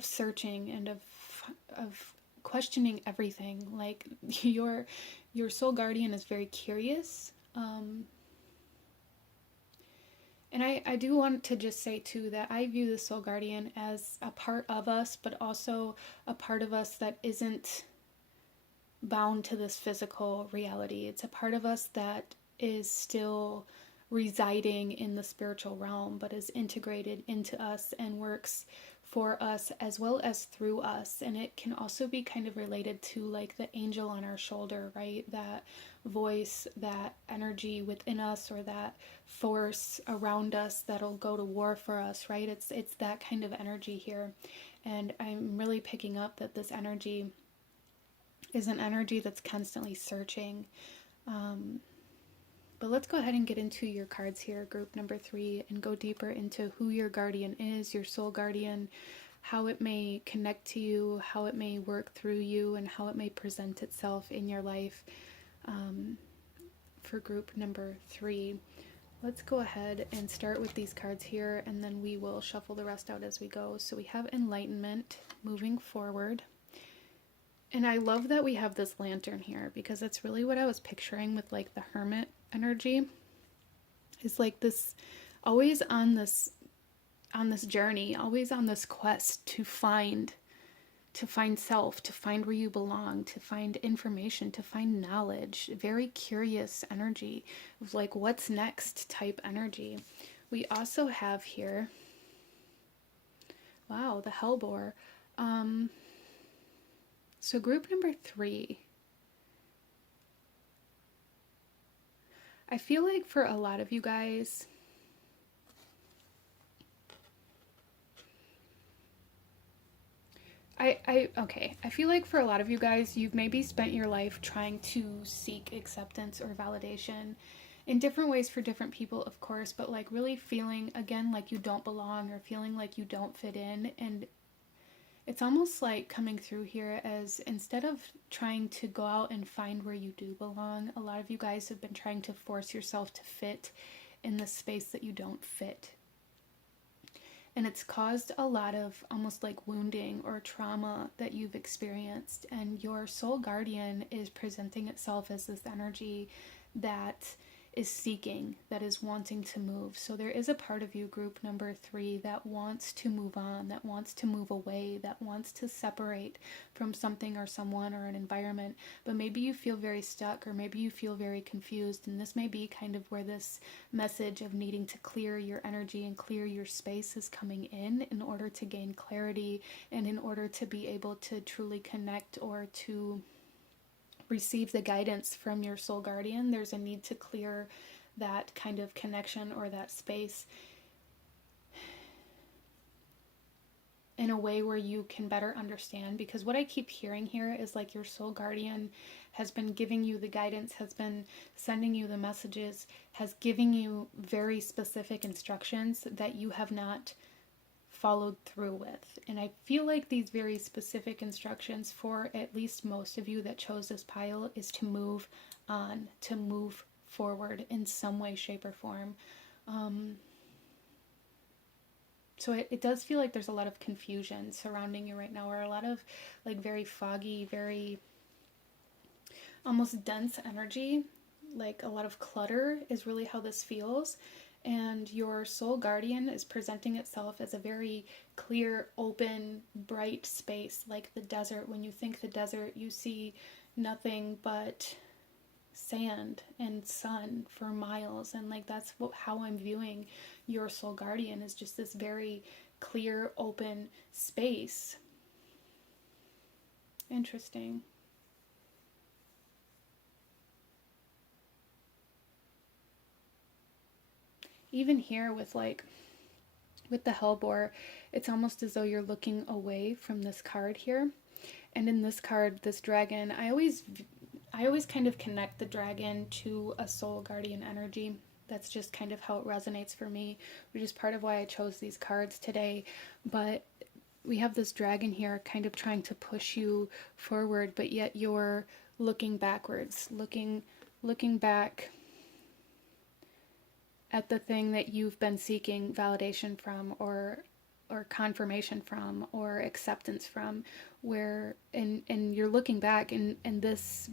searching and of questioning everything. Like your soul guardian is very curious. And I do want to just say too that I view the soul guardian as a part of us, but also a part of us that isn't bound to this physical reality. It's a part of us that is still residing in the spiritual realm, but is integrated into us and works for us as well as through us. And it can also be kind of related to like the angel on our shoulder, right? That voice, that energy within us, or that force around us that'll go to war for us, right? It's that kind of energy here. And I'm really picking up that this energy is an energy that's constantly searching. But let's go ahead and get into your cards here, group number 3, and go deeper into who your guardian is, your soul guardian, how it may connect to you, how it may work through you, and how it may present itself in your life. For group number 3, let's go ahead and start with these cards here, and then we will shuffle the rest out as we go. So we have enlightenment, moving forward. And I love that we have this lantern here, because that's really what I was picturing with like the hermit energy. Is like this, always on this journey, always on this quest to find self, to find where you belong, to find information, to find knowledge. Very curious energy of like what's next type energy. We also have here, wow, the hellbore. So group number 3, I feel like for a lot of you guys, I feel like for a lot of you guys, you've maybe spent your life trying to seek acceptance or validation in different ways for different people, of course, but like really feeling again like you don't belong, or feeling like you don't fit in. And it's almost like coming through here as, instead of trying to go out and find where you do belong, a lot of you guys have been trying to force yourself to fit in the space that you don't fit. And it's caused a lot of almost like wounding or trauma that you've experienced. And your soul guardian is presenting itself as this energy that is seeking, that is wanting to move. So there is a part of you, group number 3, that wants to move on, that wants to move away, that wants to separate from something or someone or an environment. But maybe you feel very stuck, or maybe you feel very confused. And this may be kind of where this message of needing to clear your energy and clear your space is coming in order to gain clarity, and in order to be able to truly connect or to receive the guidance from your soul guardian. There's a need to clear that kind of connection or that space in a way where you can better understand. Because what I keep hearing here is like your soul guardian has been giving you the guidance, has been sending you the messages, has given you very specific instructions that you have not followed through with. And I feel like these very specific instructions, for at least most of you that chose this pile, is to move on, to move forward in some way, shape, or form. So it does feel like there's a lot of confusion surrounding you right now, or a lot of like very foggy, very almost dense energy. Like a lot of clutter is really how this feels. And your soul guardian is presenting itself as a very clear, open, bright space, like the desert. When you think the desert, you see nothing but sand and sun for miles. And like that's how I'm viewing your soul guardian, is just this very clear, open space. Interesting. Even here with the hellbore, it's almost as though you're looking away from this card here. And in this card, this dragon, I always kind of connect the dragon to a soul guardian energy. That's just kind of how it resonates for me, which is part of why I chose these cards today. But we have this dragon here kind of trying to push you forward, but yet you're looking backwards, looking back at the thing that you've been seeking validation from, or confirmation from, or acceptance from, where and you're looking back, and this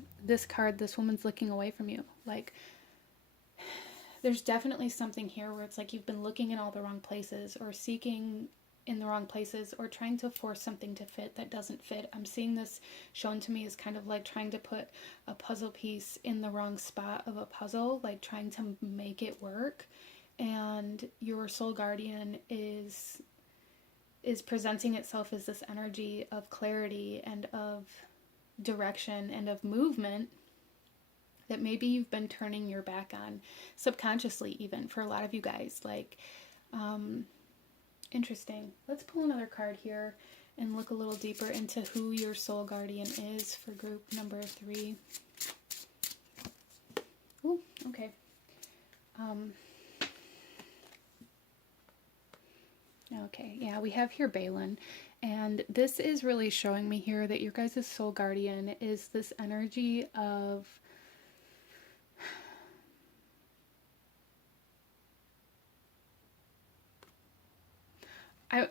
card, this woman's looking away from you. Like there's definitely something here where it's like you've been looking in all the wrong places, or seeking in the wrong places, or trying to force something to fit that doesn't fit. I'm seeing this shown to me as kind of like trying to put a puzzle piece in the wrong spot of a puzzle, like trying to make it work. And your soul guardian is presenting itself as this energy of clarity and of direction and of movement that maybe you've been turning your back on subconsciously, even for a lot of you guys. Like, interesting. Let's pull another card here and look a little deeper into who your soul guardian is for group number 3. Oh, okay. Okay, yeah, we have here Balin, and this is really showing me here that your guys' soul guardian is this energy of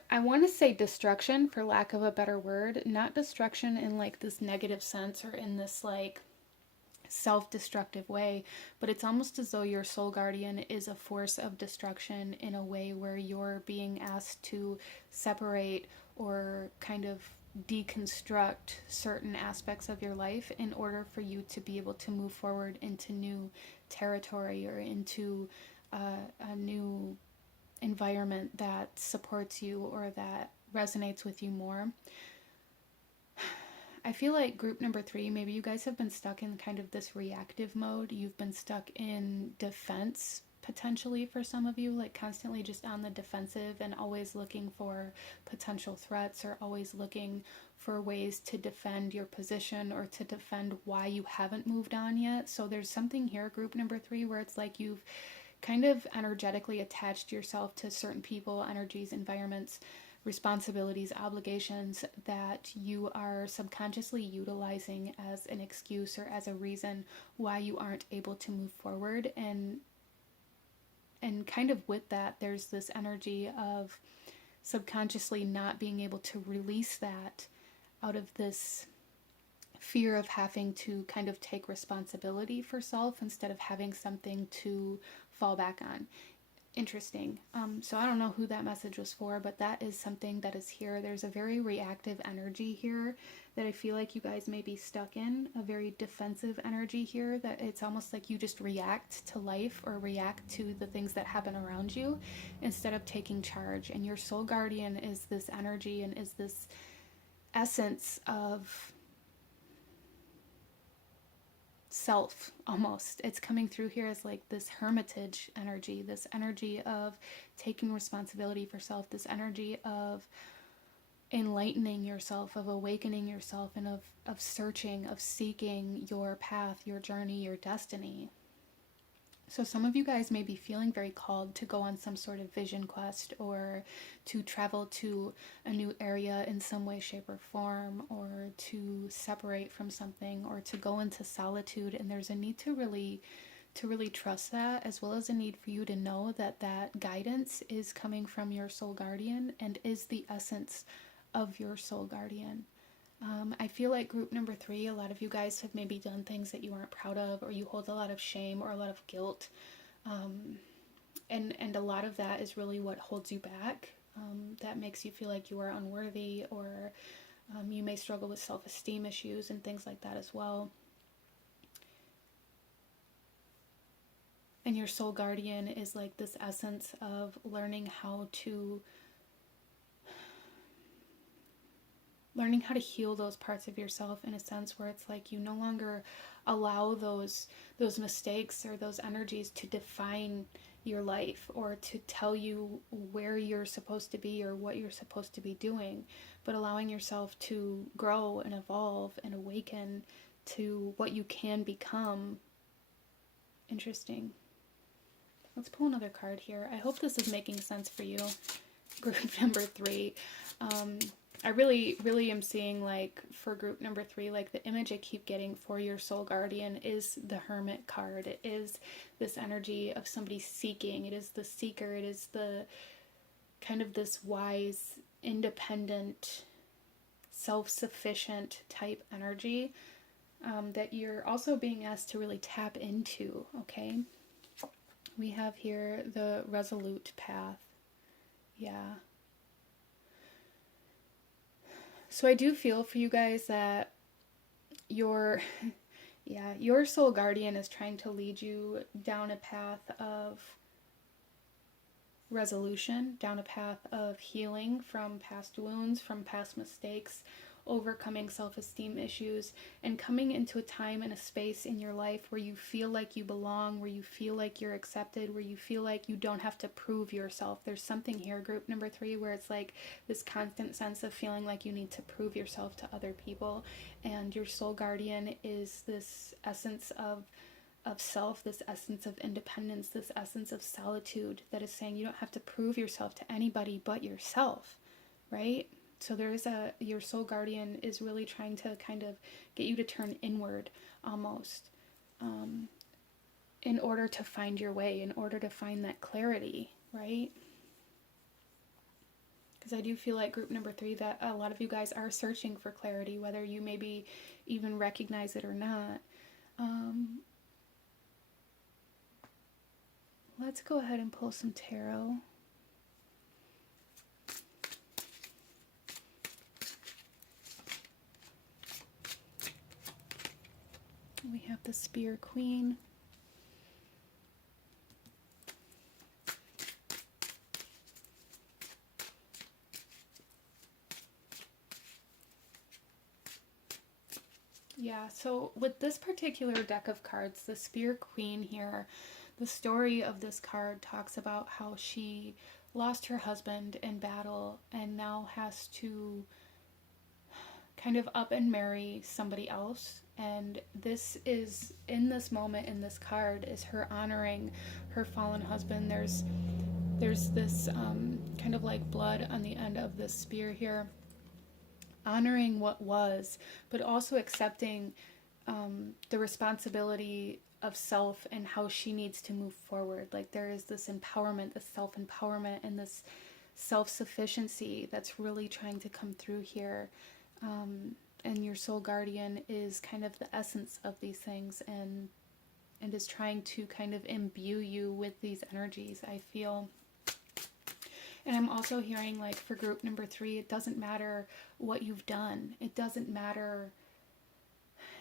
I want to say destruction, for lack of a better word, not destruction in like this negative sense or in this like self-destructive way, but it's almost as though your soul guardian is a force of destruction in a way where you're being asked to separate or kind of deconstruct certain aspects of your life in order for you to be able to move forward into new territory or into a new environment that supports you or that resonates with you more. I feel like group number 3, maybe you guys have been stuck in kind of this reactive mode. You've been stuck in defense, potentially, for some of you, like constantly just on the defensive and always looking for potential threats or always looking for ways to defend your position or to defend why you haven't moved on yet. So there's something here, group number 3, where it's like you've kind of energetically attached yourself to certain people, energies, environments, responsibilities, obligations that you are subconsciously utilizing as an excuse or as a reason why you aren't able to move forward. And kind of with that, there's this energy of subconsciously not being able to release that out of this fear of having to kind of take responsibility for self instead of having something to fall back on. Interesting. So I don't know who that message was for, but that is something that is here. There's a very reactive energy here that I feel like you guys may be stuck in, a very defensive energy here, that it's almost like you just react to life or react to the things that happen around you instead of taking charge. And your soul guardian is this energy and is this essence of self, almost. It's coming through here as like this hermitage energy, this energy of taking responsibility for self, this energy of enlightening yourself, of awakening yourself, and of searching, of seeking your path, your journey, your destiny. So some of you guys may be feeling very called to go on some sort of vision quest or to travel to a new area in some way, shape, or form, or to separate from something, or to go into solitude. And there's a need to really trust that, as well as a need for you to know that that guidance is coming from your soul guardian and is the essence of your soul guardian. I feel like group number 3, a lot of you guys have maybe done things that you aren't proud of, or you hold a lot of shame or a lot of guilt. And a lot of that is really what holds you back. That makes you feel like you are unworthy, or you may struggle with self-esteem issues and things like that as well. And your soul guardian is like this essence of learning how to heal those parts of yourself, in a sense where it's like you no longer allow those mistakes or those energies to define your life or to tell you where you're supposed to be or what you're supposed to be doing, but allowing yourself to grow and evolve and awaken to what you can become. Interesting. Let's pull another card here. I hope this is making sense for you, group number 3. I really am seeing, like, for group number 3, like, the image I keep getting for your soul guardian is the Hermit card. It is this energy of somebody seeking. It is the seeker. It is the kind of this wise, independent, self-sufficient type energy that you're also being asked to really tap into, okay? We have here the resolute path. Yeah. So I do feel for you guys that your yeah, your soul guardian is trying to lead you down a path of resolution, down a path of healing from past wounds, from past mistakes, overcoming self-esteem issues, and coming into a time and a space in your life where you feel like you belong, where you feel like you're accepted, where you feel like you don't have to prove yourself. There's something here, group number 3, where it's like this constant sense of feeling like you need to prove yourself to other people, and your soul guardian is this essence of self, this essence of independence, this essence of solitude that is saying you don't have to prove yourself to anybody but yourself, right? So your soul guardian is really trying to kind of get you to turn inward almost, in order to find your way, in order to find that clarity, right? Because I do feel like group number 3 that a lot of you guys are searching for clarity, whether you maybe even recognize it or not. Let's go ahead and pull some tarot. We have the Spear Queen. Yeah, so with this particular deck of cards, the Spear Queen here, the story of this card talks about how she lost her husband in battle and now has to kind of up and marry somebody else. And this is, in this moment, in this card, is her honoring her fallen husband. There's this kind of like blood on the end of this spear here, honoring what was, but also accepting the responsibility of self and how she needs to move forward. Like there is this empowerment, this self-empowerment, and this self-sufficiency that's really trying to come through here. And your soul guardian is kind of the essence of these things, and is trying to kind of imbue you with these energies, I feel. And I'm also hearing, like, for group number 3, it doesn't matter what you've done. It doesn't matter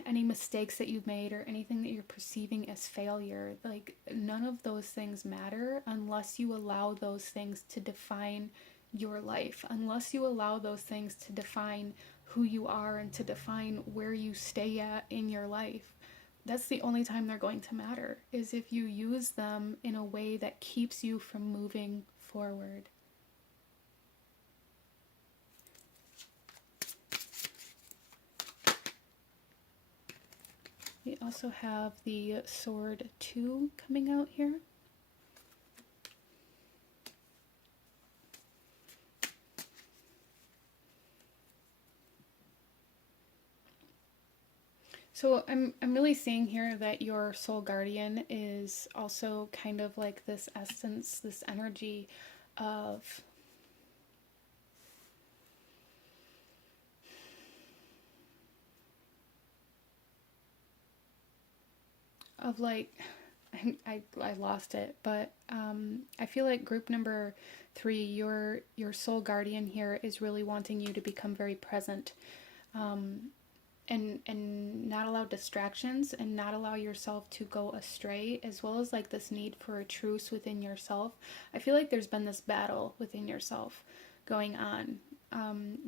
any mistakes that you've made or anything that you're perceiving as failure. Like, none of those things matter unless you allow those things to define your life, unless you allow those things to define who you are and to define where you stay at in your life. That's the only time they're going to matter, is if you use them in a way that keeps you from moving forward. We also have the Sword 2 coming out here. So I'm really seeing here that your soul guardian is also kind of like this essence, this energy of like, I lost it, but I feel like group number 3, your soul guardian here is really wanting you to become very present, and not allow distractions and not allow yourself to go astray, as well as like this need for a truce within yourself. I feel like there's been this battle within yourself going on,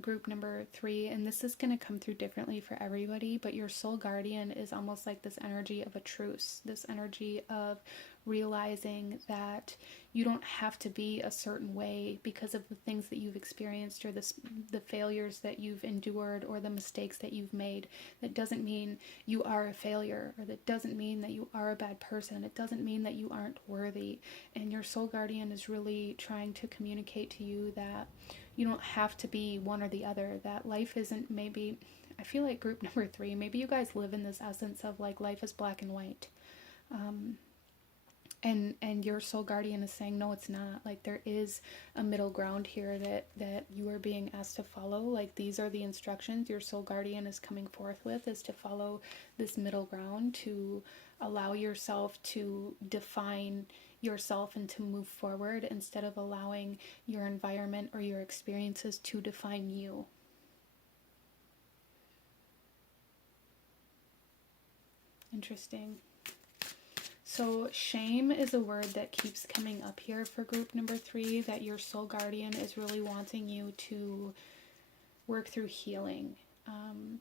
group number 3, and this is going to come through differently for everybody, but your soul guardian is almost like this energy of a truce, this energy of realizing that you don't have to be a certain way because of the things that you've experienced, or the failures that you've endured, or the mistakes that you've made. That doesn't mean you are a failure, or that doesn't mean that you are a bad person. It doesn't mean that you aren't worthy. And your soul guardian is really trying to communicate to you that you don't have to be one or the other, that life isn't, maybe, I feel like group number 3, maybe you guys live in this essence of like life is black and white. And your soul guardian is saying, no, it's not. Like, there is a middle ground here that you are being asked to follow. Like, these are the instructions your soul guardian is coming forth with, is to follow this middle ground, to allow yourself to define yourself and to move forward, instead of allowing your environment or your experiences to define you. Interesting. So shame is a word that keeps coming up here for group number 3, that your soul guardian is really wanting you to work through healing,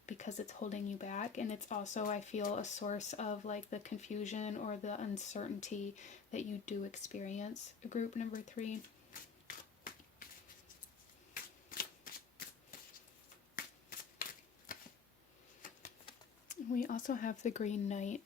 because it's holding you back. And it's also, I feel, a source of like the confusion or the uncertainty that you do experience, group number 3. We also have the Green Knight.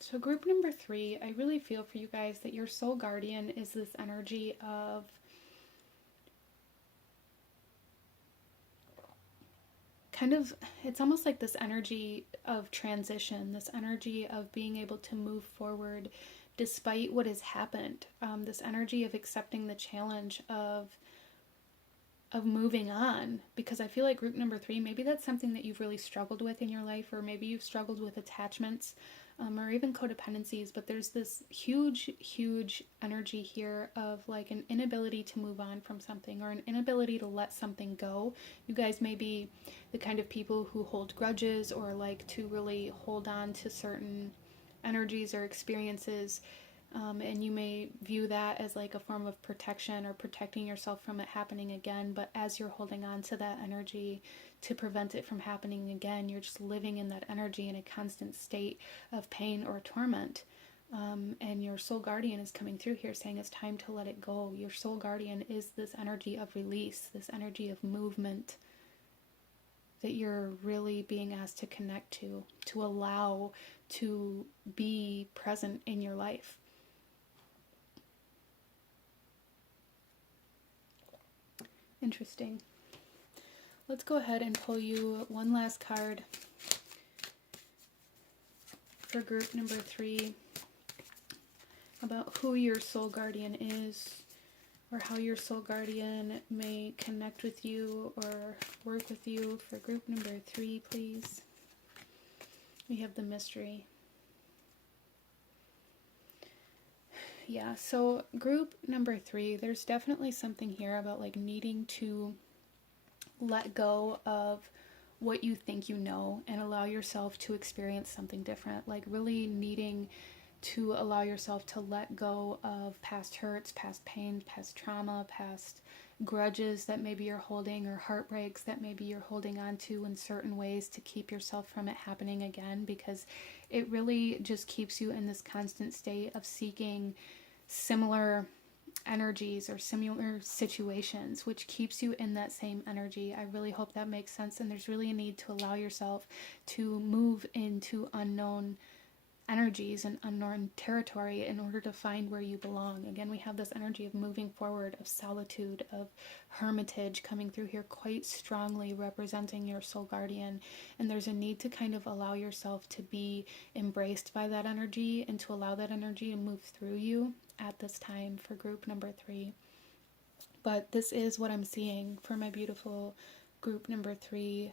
So group number 3, I really feel for you guys that your soul guardian is this energy of kind of, it's almost like this energy of transition, this energy of being able to move forward despite what has happened, this energy of accepting the challenge of moving on. Because I feel like group number 3, maybe that's something that you've really struggled with in your life, or maybe you've struggled with attachments, or even codependencies, but there's this huge energy here of like an inability to move on from something, or an inability to let something go. You guys may be the kind of people who hold grudges, or like to really hold on to certain energies or experiences, and you may view that as like a form of protection, or protecting yourself from it happening again. But as you're holding on to that energy to prevent it from happening again, you're just living in that energy in a constant state of pain or torment. And your soul guardian is coming through here saying it's time to let it go. Your soul guardian is this energy of release, this energy of movement that you're really being asked to connect to allow to be present in your life. Interesting. Let's go ahead and pull you one last card for group number 3 about who your soul guardian is, or how your soul guardian may connect with you or work with you for group number 3, please. We have the Mystery. Yeah, so group number 3, there's definitely something here about like needing to let go of what you think you know and allow yourself to experience something different. Like really needing to allow yourself to let go of past hurts, past pain, past trauma, past grudges that maybe you're holding, or heartbreaks that maybe you're holding on to in certain ways to keep yourself from it happening again, because it really just keeps you in this constant state of seeking similar energies or similar situations, which keeps you in that same energy. I really hope that makes sense. And there's really a need to allow yourself to move into unknown energies and unknown territory in order to find where you belong. Again, we have this energy of moving forward, of solitude, of hermitage coming through here quite strongly, representing your soul guardian. And there's a need to kind of allow yourself to be embraced by that energy and to allow that energy to move through you at this time for group number 3. But this is what I'm seeing for my beautiful group number 3.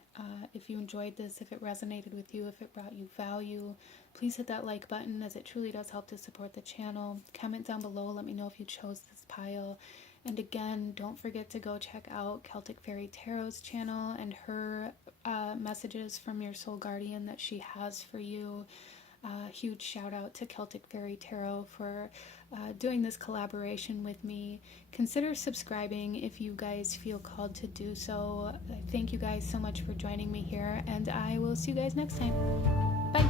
If you enjoyed this, if it resonated with you, if it brought you value, please hit that like button, as it truly does help to support the channel. Comment down below, let me know if you chose this pile. And again, don't forget to go check out Celtic Fairy Tarot's channel and her messages from your soul guardian that she has for you. Huge shout out to Celtic Fairy Tarot for doing this collaboration with me. Consider subscribing if you guys feel called to do so. Thank you guys so much for joining me here, and I will see you guys next time. Bye!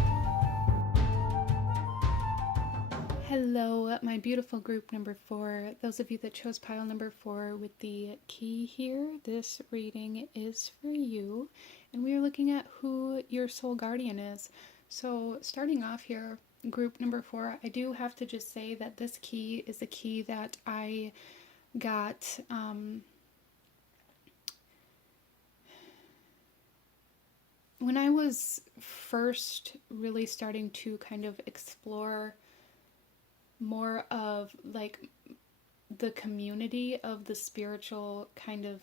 Hello, my beautiful group number 4. Those of you that chose pile number 4 with the key here, this reading is for you, and we are looking at who your soul guardian is. So starting off here, group number 4, I do have to just say that this key is a key that I got when I was first really starting to kind of explore more of like the community of the spiritual kind of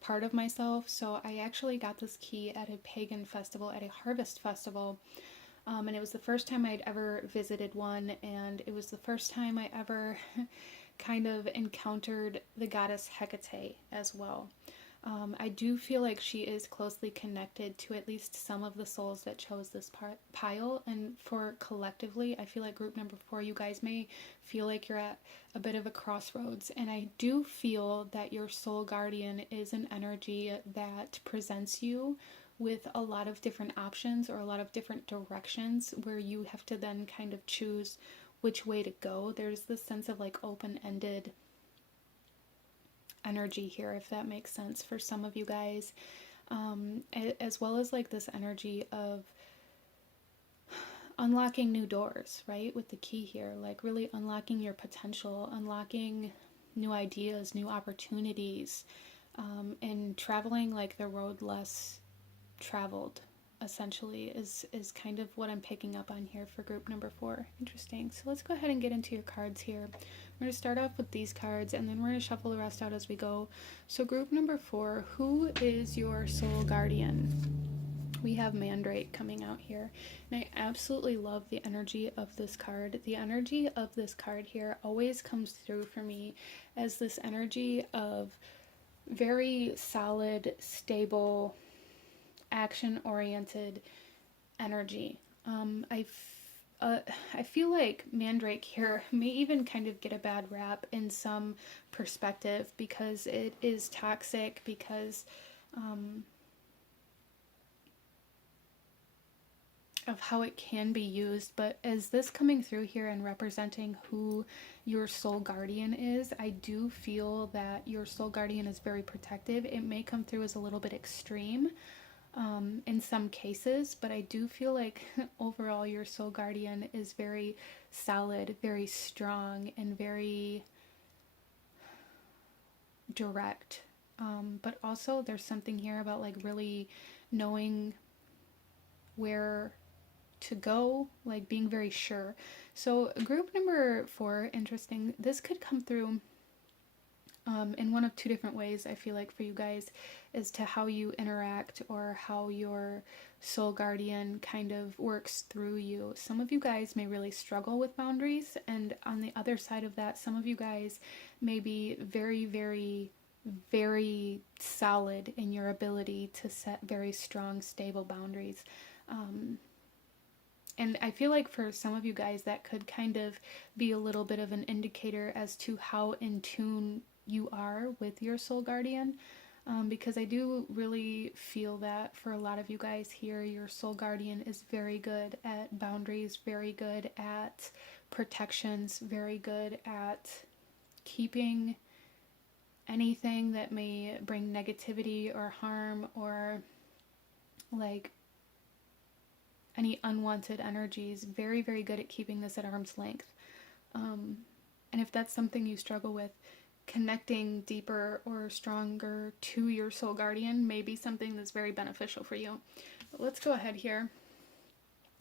part of myself. So I actually got this key at a pagan festival, at a harvest festival. And it was the first time I'd ever visited one, and it was the first time I ever kind of encountered the goddess Hecate as well. I do feel like she is closely connected to at least some of the souls that chose this pile, and for collectively, I feel like group number 4, you guys may feel like you're at a bit of a crossroads, and I do feel that your soul guardian is an energy that presents you with a lot of different options or a lot of different directions where you have to then kind of choose which way to go. There's this sense of like open-ended energy here, if that makes sense for some of you guys, as well as like this energy of unlocking new doors, right? With the key here, like really unlocking your potential, unlocking new ideas, new opportunities, and traveling like the road less traveled, essentially, is kind of what I'm picking up on here for group number 4. Interesting. So let's go ahead and get into your cards here. We're going to start off with these cards, and then we're going to shuffle the rest out as we go. So group number 4, who is your soul guardian? We have Mandrake coming out here, and I absolutely love the energy of this card. The energy of this card here always comes through for me as this energy of very solid, stable, action-oriented energy. I feel like Mandrake here may even kind of get a bad rap in some perspective because it is toxic, because of how it can be used. But as this coming through here and representing who your soul guardian is, I do feel that your soul guardian is very protective. It may come through as a little bit extreme in some cases, but I do feel like overall your soul guardian is very solid, very strong, and very direct. But also there's something here about like really knowing where to go, like being very sure. So group number 4, interesting. This could come through in one of two different ways, I feel like, for you guys, as to how you interact or how your soul guardian kind of works through you. Some of you guys may really struggle with boundaries, and on the other side of that, some of you guys may be very, very, very solid in your ability to set very strong, stable boundaries. And I feel like for some of you guys, that could kind of be a little bit of an indicator as to how in tune you are with your soul guardian, because I do really feel that for a lot of you guys here, your soul guardian is very good at boundaries, very good at protections, very good at keeping anything that may bring negativity or harm or like any unwanted energies, very, very good at keeping this at arm's length. And if that's something you struggle with, connecting deeper or stronger to your soul guardian may be something that's very beneficial for you. But let's go ahead here.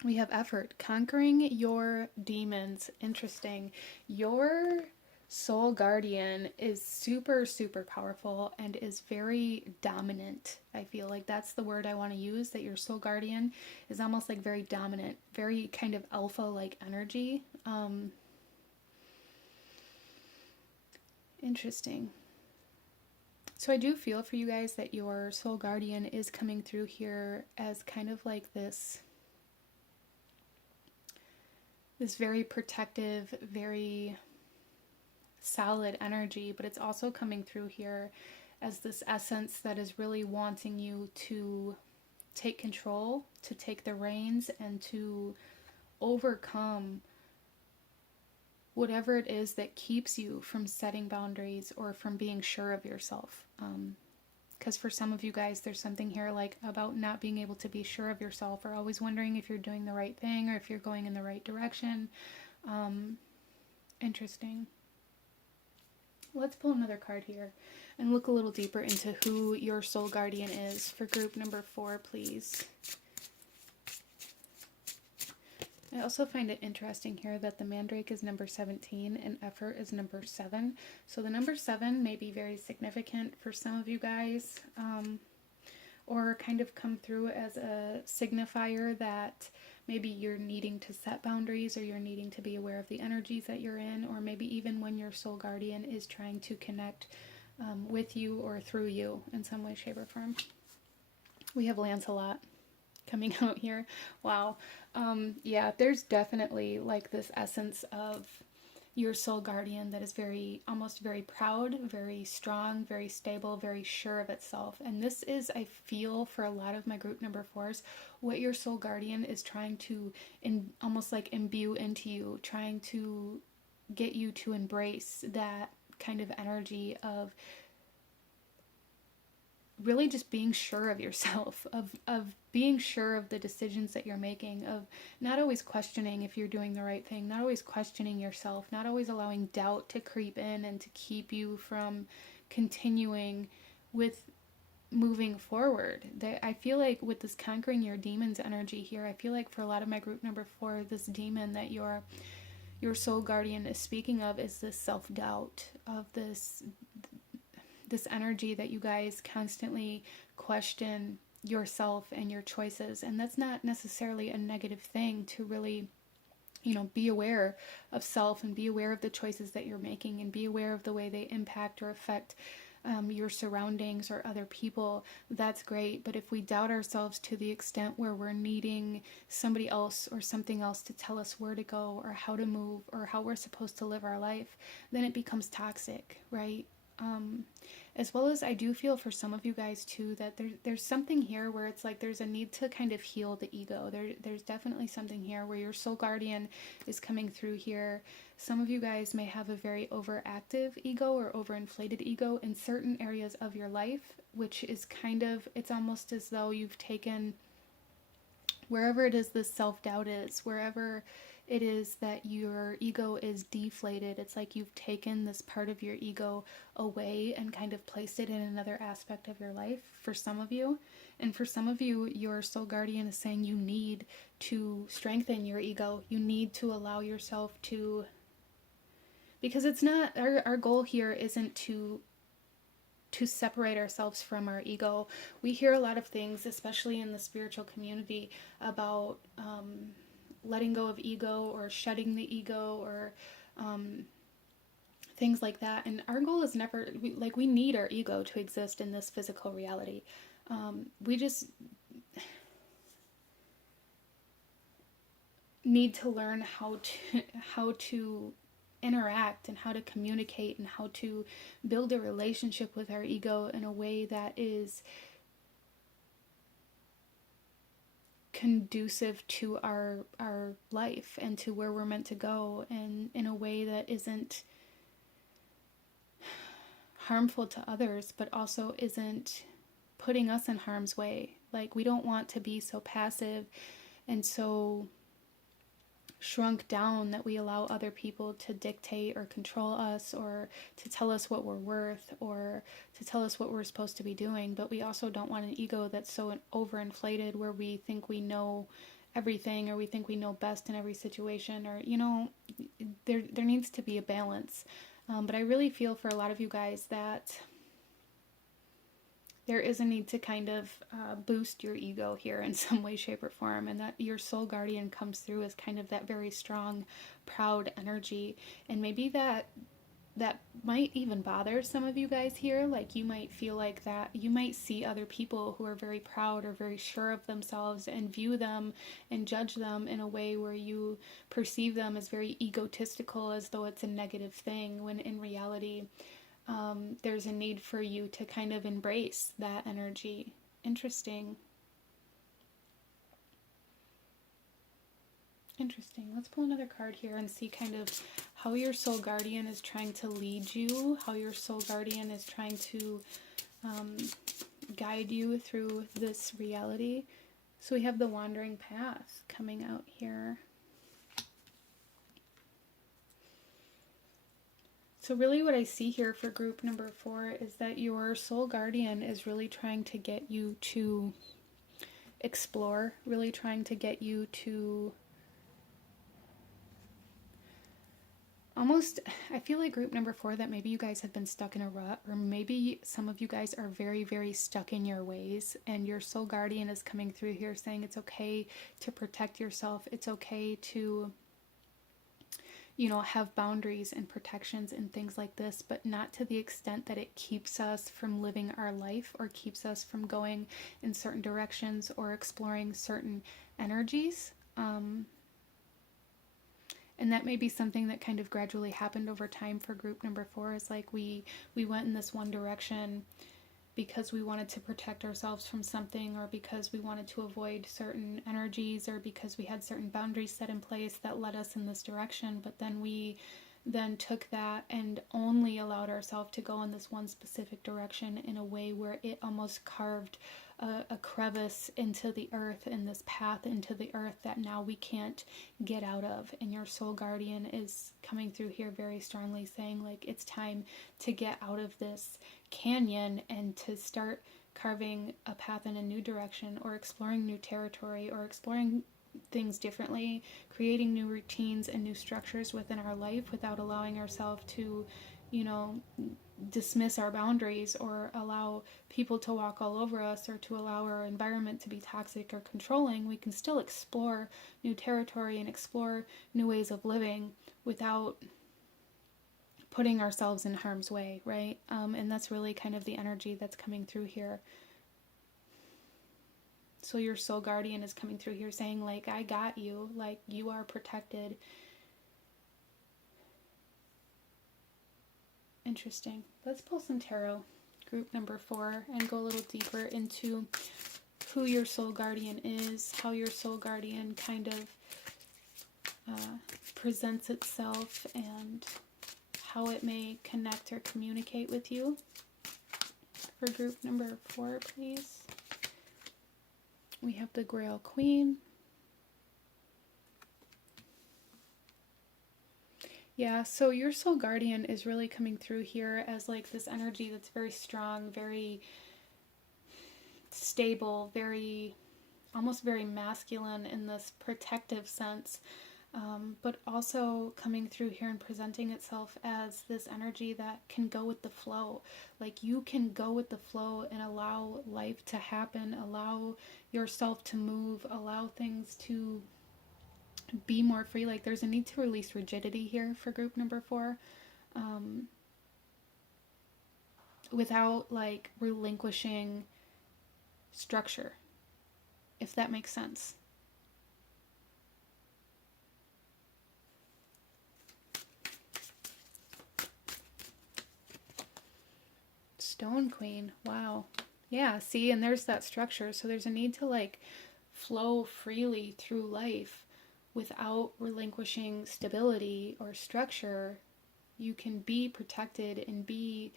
We have effort, conquering your demons. Interesting. Your soul guardian is super, super powerful and is very dominant. I feel like that's the word I want to use, that your soul guardian is almost like very dominant, very kind of alpha-like energy. Interesting. So I do feel for you guys that your soul guardian is coming through here as kind of like this very protective, very solid energy, but it's also coming through here as this essence that is really wanting you to take control, to take the reins, and to overcome whatever it is that keeps you from setting boundaries or from being sure of yourself. Because for some of you guys, there's something here like about not being able to be sure of yourself, or always wondering if you're doing the right thing or if you're going in the right direction. Interesting. Let's pull another card here and look a little deeper into who your soul guardian is for group number 4, please. I also find it interesting here that the Mandrake is number 17 and effort is number 7. So the number 7 may be very significant for some of you guys, or kind of come through as a signifier that maybe you're needing to set boundaries, or you're needing to be aware of the energies that you're in, or maybe even when your soul guardian is trying to connect with you or through you in some way, shape, or form. We have Lancelot coming out here. Wow. Yeah, there's definitely like this essence of your soul guardian that is almost very proud, very strong, very stable, very sure of itself. And this is, I feel, for a lot of my group number 4s, what your soul guardian is trying to almost like imbue into you, trying to get you to embrace that kind of energy of really just being sure of yourself, of being sure of the decisions that you're making, of not always questioning if you're doing the right thing, not always questioning yourself, not always allowing doubt to creep in and to keep you from continuing with moving forward. I feel like with this conquering your demons energy here, I feel like for a lot of my group number 4, this demon that your soul guardian is speaking of is this self-doubt, of this energy that you guys constantly question yourself and your choices. And that's not necessarily a negative thing, to really, be aware of self and be aware of the choices that you're making and be aware of the way they impact or affect your surroundings or other people. That's great. But if we doubt ourselves to the extent where we're needing somebody else or something else to tell us where to go or how to move or how we're supposed to live our life, then it becomes toxic, right? As well as I do feel for some of you guys too that there's something here where it's like there's a need to kind of heal the ego. There's definitely something here where your soul guardian is coming through here. Some of you guys may have a very overactive ego or overinflated ego in certain areas of your life, which is it's almost as though you've taken wherever it is this self-doubt is, wherever it is that your ego is deflated, it's like you've taken this part of your ego away and kind of placed it in another aspect of your life for some of you. And for some of you, your soul guardian is saying you need to strengthen your ego. You need to allow yourself to, because it's not, our goal here isn't to separate ourselves from our ego. We hear a lot of things, especially in the spiritual community, about letting go of ego or shedding the ego or things like that. And our goal is never, we need our ego to exist in this physical reality. We just need to learn how to interact and how to communicate and how to build a relationship with our ego in a way that is conducive to our life and to where we're meant to go, and in a way that isn't harmful to others but also isn't putting us in harm's way. Like, we don't want to be so passive and so shrunk down that we allow other people to dictate or control us or to tell us what we're worth or to tell us what we're supposed to be doing. But we also don't want an ego that's so overinflated where we think we know everything or we think we know best in every situation, or there needs to be a balance. But I really feel for a lot of you guys that there is a need to kind of boost your ego here in some way, shape, or form, and that your soul guardian comes through as kind of that very strong, proud energy. And maybe that might even bother some of you guys here. Like, you might feel like that you might see other people who are very proud or very sure of themselves and view them and judge them in a way where you perceive them as very egotistical, as though it's a negative thing, when in reality there's a need for you to kind of embrace that energy. Interesting. Let's pull another card here and see kind of how your soul guardian is trying to lead you, how your soul guardian is trying to guide you through this reality. So we have the wandering path coming out here. So really what I see here for group number 4 is that your soul guardian is really trying to get you to explore, really trying to get you to almost, I feel like group number 4, that maybe you guys have been stuck in a rut, or maybe some of you guys are very, very stuck in your ways, and your soul guardian is coming through here saying it's okay to protect yourself. It's okay to, you know, have boundaries and protections and things like this, but not to the extent that it keeps us from living our life or keeps us from going in certain directions or exploring certain energies. And that may be something that kind of gradually happened over time for group number 4, is like we went in this one direction because we wanted to protect ourselves from something, or because we wanted to avoid certain energies, or because we had certain boundaries set in place that led us in this direction. But then we took that and only allowed ourselves to go in this one specific direction in a way where it almost carved a crevice into the earth, and this path into the earth that now we can't get out of. And your soul guardian is coming through here very strongly saying, like, it's time to get out of this canyon and to start carving a path in a new direction, or exploring new territory, or exploring things differently, creating new routines and new structures within our life without allowing ourselves to, you know, dismiss our boundaries, or allow people to walk all over us, or to allow our environment to be toxic or controlling. We can still explore new territory and explore new ways of living without putting ourselves in harm's way, right? And that's really kind of the energy that's coming through here. So your soul guardian is coming through here saying, like, I got you, like, you are protected. Interesting. Let's pull some tarot, group number 4, and go a little deeper into who your soul guardian is, how your soul guardian kind of presents itself, and how it may connect or communicate with you. For group number 4, please. We have the Grail Queen. Yeah, so your soul guardian is really coming through here as like this energy that's very strong, very stable, very, almost very masculine in this protective sense, but also coming through here and presenting itself as this energy that can go with the flow. Like, you can go with the flow and allow life to happen, allow yourself to move, allow things to be more free. Like, there's a need to release rigidity here for group number 4, without like relinquishing structure, if that makes sense. Stone Queen. Wow. Yeah, see, and there's that structure. So there's a need to like flow freely through life without relinquishing stability or structure. You can be protected and be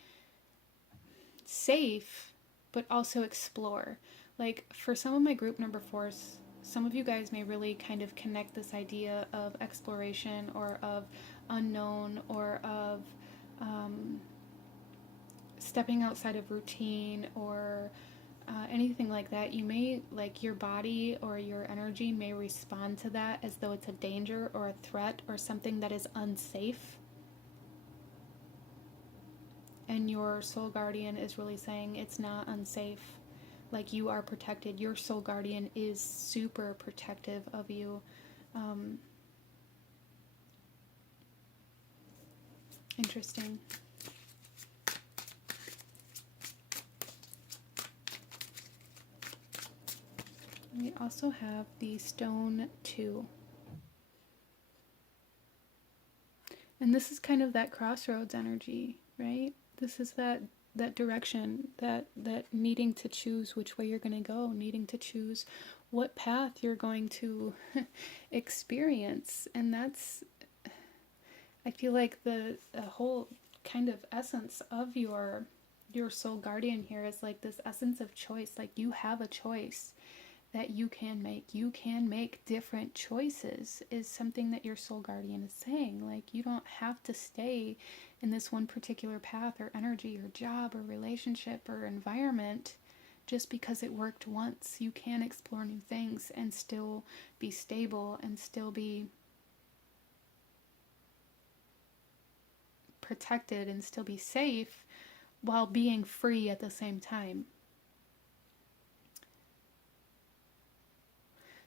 safe, but also explore. Like, for some of my group number 4s, some of you guys may really kind of connect this idea of exploration, or of unknown, or of stepping outside of routine, or anything like that. You may, like, your body or your energy may respond to that as though it's a danger or a threat or something that is unsafe. And your soul guardian is really saying it's not unsafe. Like, you are protected. Your soul guardian is super protective of you. Interesting. We also have the Stone 2. And this is kind of that crossroads energy, right? This is that direction, that needing to choose which way you're going to go, needing to choose what path you're going to experience. And that's, I feel like the whole kind of essence of your soul guardian here is like this essence of choice. Like, you have a choice that you can make. You can make different choices, is something that your soul guardian is saying. Like, you don't have to stay in this one particular path or energy or job or relationship or environment just because it worked once. You can explore new things and still be stable and still be protected and still be safe while being free at the same time.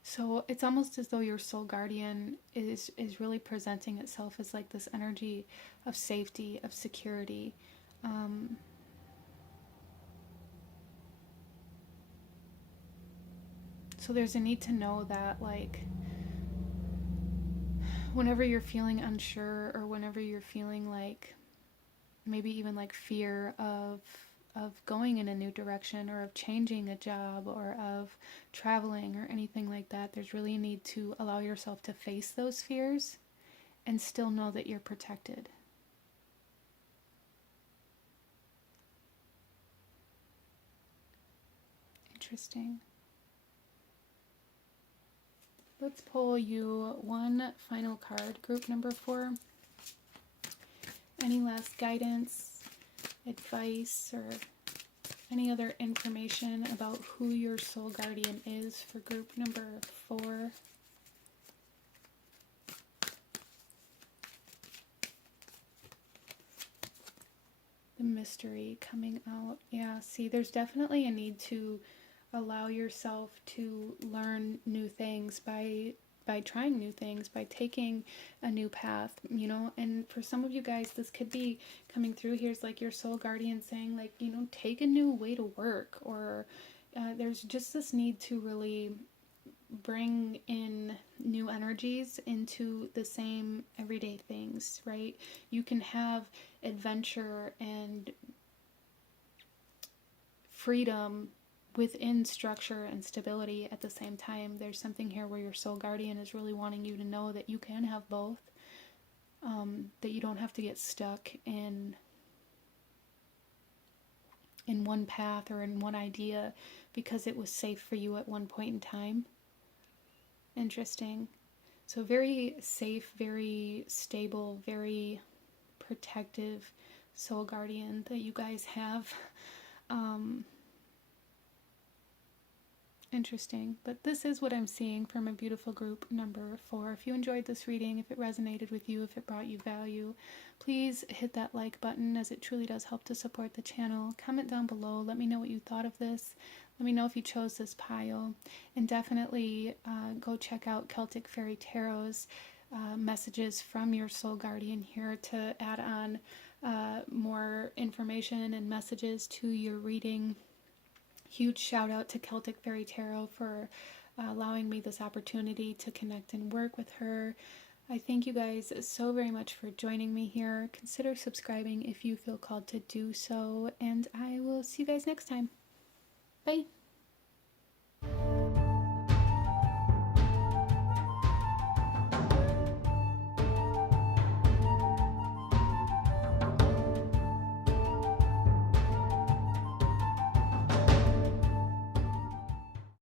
So it's almost as though your soul guardian is really presenting itself as like this energy of safety, of security. So there's a need to know that, like, whenever you're feeling unsure, or whenever you're feeling like maybe even like fear of going in a new direction, or of changing a job, or of traveling, or anything like that, there's really a need to allow yourself to face those fears and still know that you're protected. Interesting. Let's pull you one final card, group number 4. Any last guidance, advice, or any other information about who your soul guardian is for group number 4? The mystery coming out. Yeah, see, there's definitely a need to allow yourself to learn new things by trying new things, by taking a new path, you know. And for some of you guys, this could be coming through here is like your soul guardian saying, like, you know, take a new way to work, or there's just this need to really bring in new energies into the same everyday things, right? You can have adventure and freedom within structure and stability at the same time. There's something here where your soul guardian is really wanting you to know that you can have both, that you don't have to get stuck in one path or in one idea because it was safe for you at one point in time. Interesting. So very safe, very stable, very protective soul guardian that you guys have. Interesting. But this is what I'm seeing from a beautiful group number 4. If you enjoyed this reading, if it resonated with you, if it brought you value, please hit that like button, as it truly does help to support the channel. Comment down below. Let me know what you thought of this. Let me know if you chose this pile. And definitely go check out Celtic Fairy Tarot's messages from your soul guardian here to add on more information and messages to your reading. Huge shout out to Celtic Fairy Tarot for allowing me this opportunity to connect and work with her. I thank you guys so very much for joining me here. Consider subscribing if you feel called to do so, and I will see you guys next time. Bye!